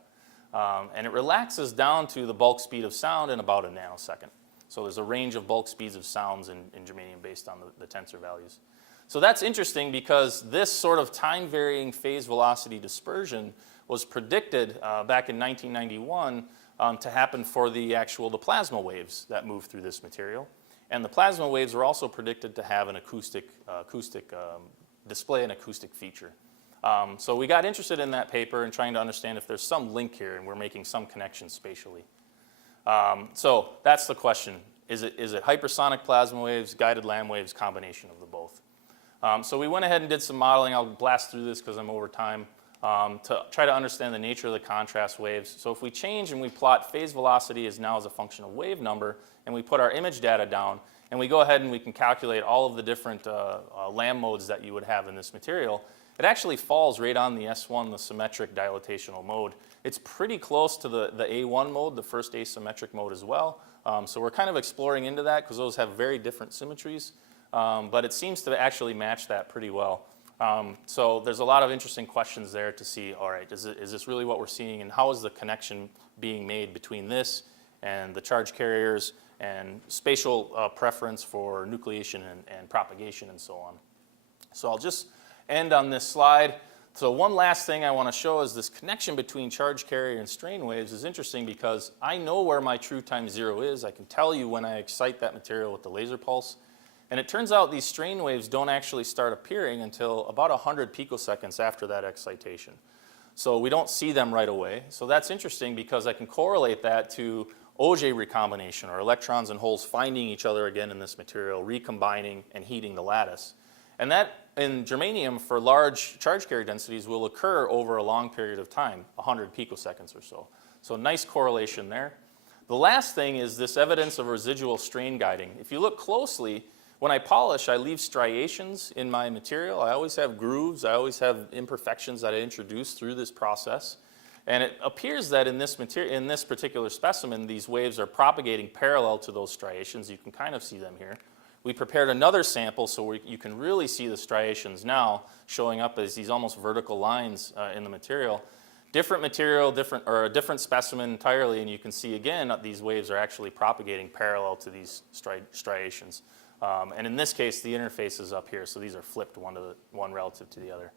And it relaxes down to the bulk speed of sound in about a nanosecond. So there's a range of bulk speeds of sounds in germanium based on the tensor values. So that's interesting because this sort of time-varying phase velocity dispersion was predicted back in 1991 to happen for the plasma waves that move through this material. And the plasma waves were also predicted to have an acoustic display, an acoustic feature. So we got interested in that paper and trying to understand if there's some link here and we're making some connection spatially. So that's the question. Is it hypersonic plasma waves, guided Lamb waves, combination of the both? So we went ahead and did some modeling. I'll blast through this because I'm over time to try to understand the nature of the contrast waves. So if we change and we plot phase velocity as now as a function of wave number, and we put our image data down, and we go ahead and we can calculate all of the different Lamb modes that you would have in this material, it actually falls right on the S1, the symmetric dilatational mode. It's pretty close to the A1 mode, the first asymmetric mode as well. So we're kind of exploring into that because those have very different symmetries. But it seems to actually match that pretty well. So there's a lot of interesting questions there to see, all right, is this really what we're seeing, and how is the connection being made between this and the charge carriers and spatial preference for nucleation and propagation and so on. So I'll just end on this slide. So one last thing I want to show is this connection between charge carrier and strain waves is interesting because I know where my true time zero is. I can tell you when I excite that material with the laser pulse. And it turns out these strain waves don't actually start appearing until about 100 picoseconds after that excitation. So we don't see them right away. So that's interesting because I can correlate that to Auger recombination, or electrons and holes finding each other again in this material, recombining and heating the lattice. And that, in germanium, for large charge carrier densities, will occur over a long period of time, 100 picoseconds or so. So nice correlation there. The last thing is this evidence of residual strain guiding. If you look closely, When I polish, I leave striations in my material. I always have grooves. I always have imperfections that I introduce through this process. And it appears that in this particular specimen, these waves are propagating parallel to those striations. You can kind of see them here. We prepared another sample so you can really see the striations now showing up as these almost vertical lines in the material. Different material, or a different specimen entirely, and you can see again these waves are actually propagating parallel to these striations. And in this case, the interface is up here, so these are flipped one relative to the other.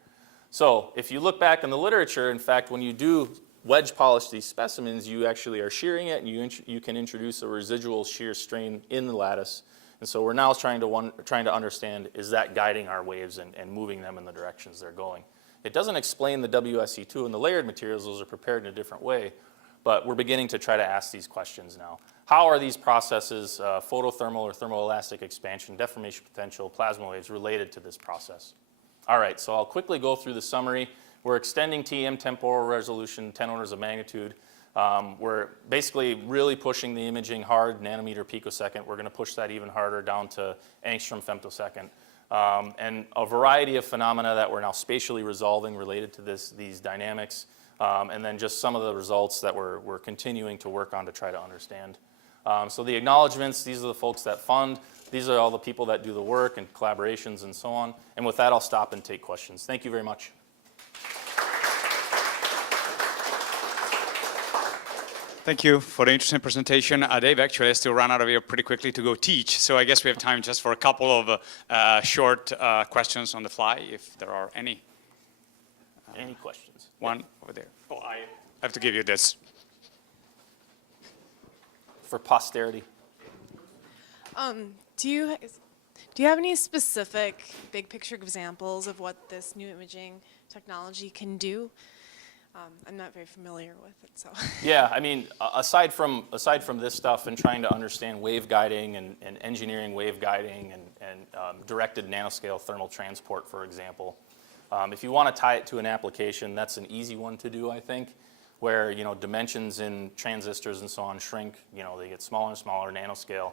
So if you look back in the literature, in fact, when you do wedge polish these specimens, you actually are shearing it, and you can introduce a residual shear strain in the lattice. And so we're now trying to understand, is that guiding our waves and moving them in the directions they're going? It doesn't explain the WSE2 and the layered materials. Those are prepared in a different way. But we're beginning to try to ask these questions now. How are these processes, photothermal or thermoelastic expansion, deformation potential, plasma waves, related to this process? All right, so I'll quickly go through the summary. We're extending TEM temporal resolution 10 orders of magnitude. We're basically really pushing the imaging hard, nanometer picosecond. We're going to push that even harder down to angstrom femtosecond. And a variety of phenomena that we're now spatially resolving related to these dynamics. And then just some of the results that we're continuing to work on to try to understand. So the acknowledgements, these are the folks that fund. These are all the people that do the work and collaborations and so on. And with that, I'll stop and take questions. Thank you very much. Thank you for the interesting presentation. Dave actually has to run out of here pretty quickly to go teach. So I guess we have time just for a couple of short questions on the fly, if there are any. Any questions? One over there. Oh, I have to give you this. For posterity. Do you have any specific big picture examples of what this new imaging technology can do? I'm not very familiar with it, so. Yeah, I mean, aside from this stuff and trying to understand wave guiding and engineering wave guiding and directed nanoscale thermal transport, for example, if you want to tie it to an application, that's an easy one to do, I think, where dimensions in transistors and so on shrink. They get smaller and smaller, nanoscale,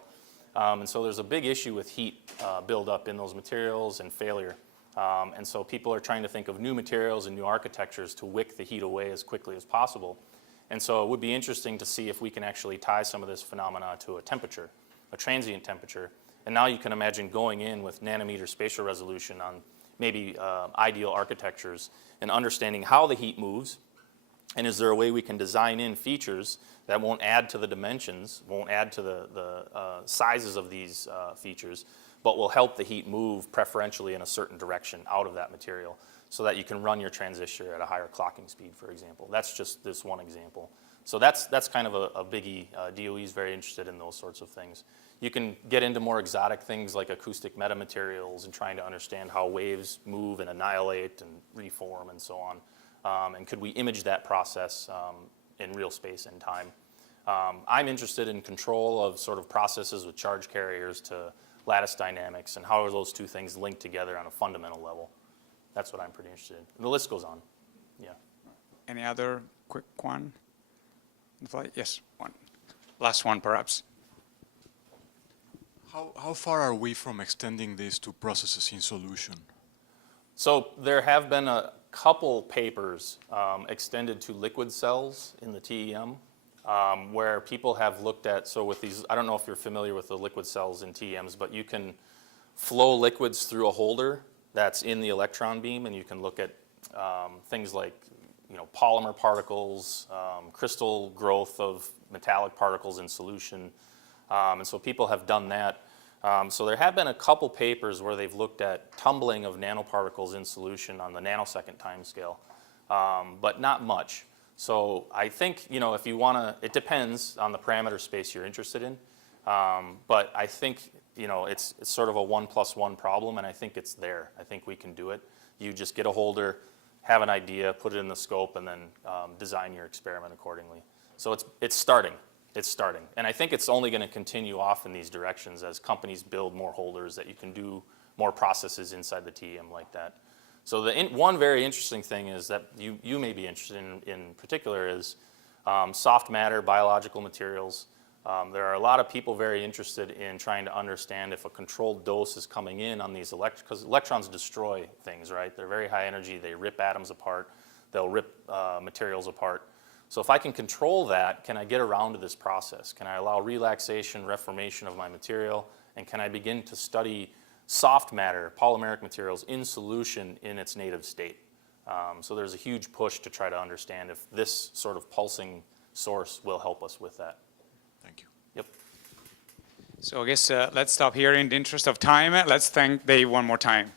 and so there's a big issue with heat buildup in those materials and failure. And so people are trying to think of new materials and new architectures to wick the heat away as quickly as possible. And so it would be interesting to see if we can actually tie some of this phenomena to a temperature, a transient temperature. And now you can imagine going in with nanometer spatial resolution on maybe ideal architectures and understanding how the heat moves. And is there a way we can design in features that won't add to the dimensions, won't add to the sizes of these features, but will help the heat move preferentially in a certain direction out of that material so that you can run your transistor at a higher clocking speed, for example. That's just this one example. So that's kind of a biggie. DOE is very interested in those sorts of things. You can get into more exotic things like acoustic metamaterials and trying to understand how waves move and annihilate and reform and so on. And could we image that process in real space and time? I'm interested in control of sort of processes with charge carriers to lattice dynamics, and how are those two things linked together on a fundamental level. That's what I'm pretty interested in. And the list goes on. Yeah. Any other quick one? Yes, one. Last one, perhaps. How far are we from extending this to processes in solution? So there have been a couple papers extended to liquid cells in the TEM. Where people have looked at, so with these, I don't know if you're familiar with the liquid cells in TEMs, but you can flow liquids through a holder that's in the electron beam, and you can look at things like polymer particles, crystal growth of metallic particles in solution, and so people have done that. So there have been a couple papers where they've looked at tumbling of nanoparticles in solution on the nanosecond time scale, but not much. So I think, if you want to, it depends on the parameter space you're interested in. But I think, it's sort of a 1+1 problem, and I think it's there. I think we can do it. You just get a holder, have an idea, put it in the scope, and then design your experiment accordingly. So it's starting. It's starting. And I think it's only going to continue off in these directions as companies build more holders that you can do more processes inside the TEM like that. So one very interesting thing is that you may be interested in particular is soft matter, biological materials. There are a lot of people very interested in trying to understand if a controlled dose is coming in on these because electrons destroy things, right? They're very high energy, they rip atoms apart, they'll rip materials apart. So if I can control that, can I get around to this process? Can I allow relaxation, reformation of my material, and can I begin to study soft matter, polymeric materials in solution in its native state? So there's a huge push to try to understand if this sort of pulsing source will help us with that. Thank you. Yep. So I guess let's stop here in the interest of time. Let's thank Dave one more time.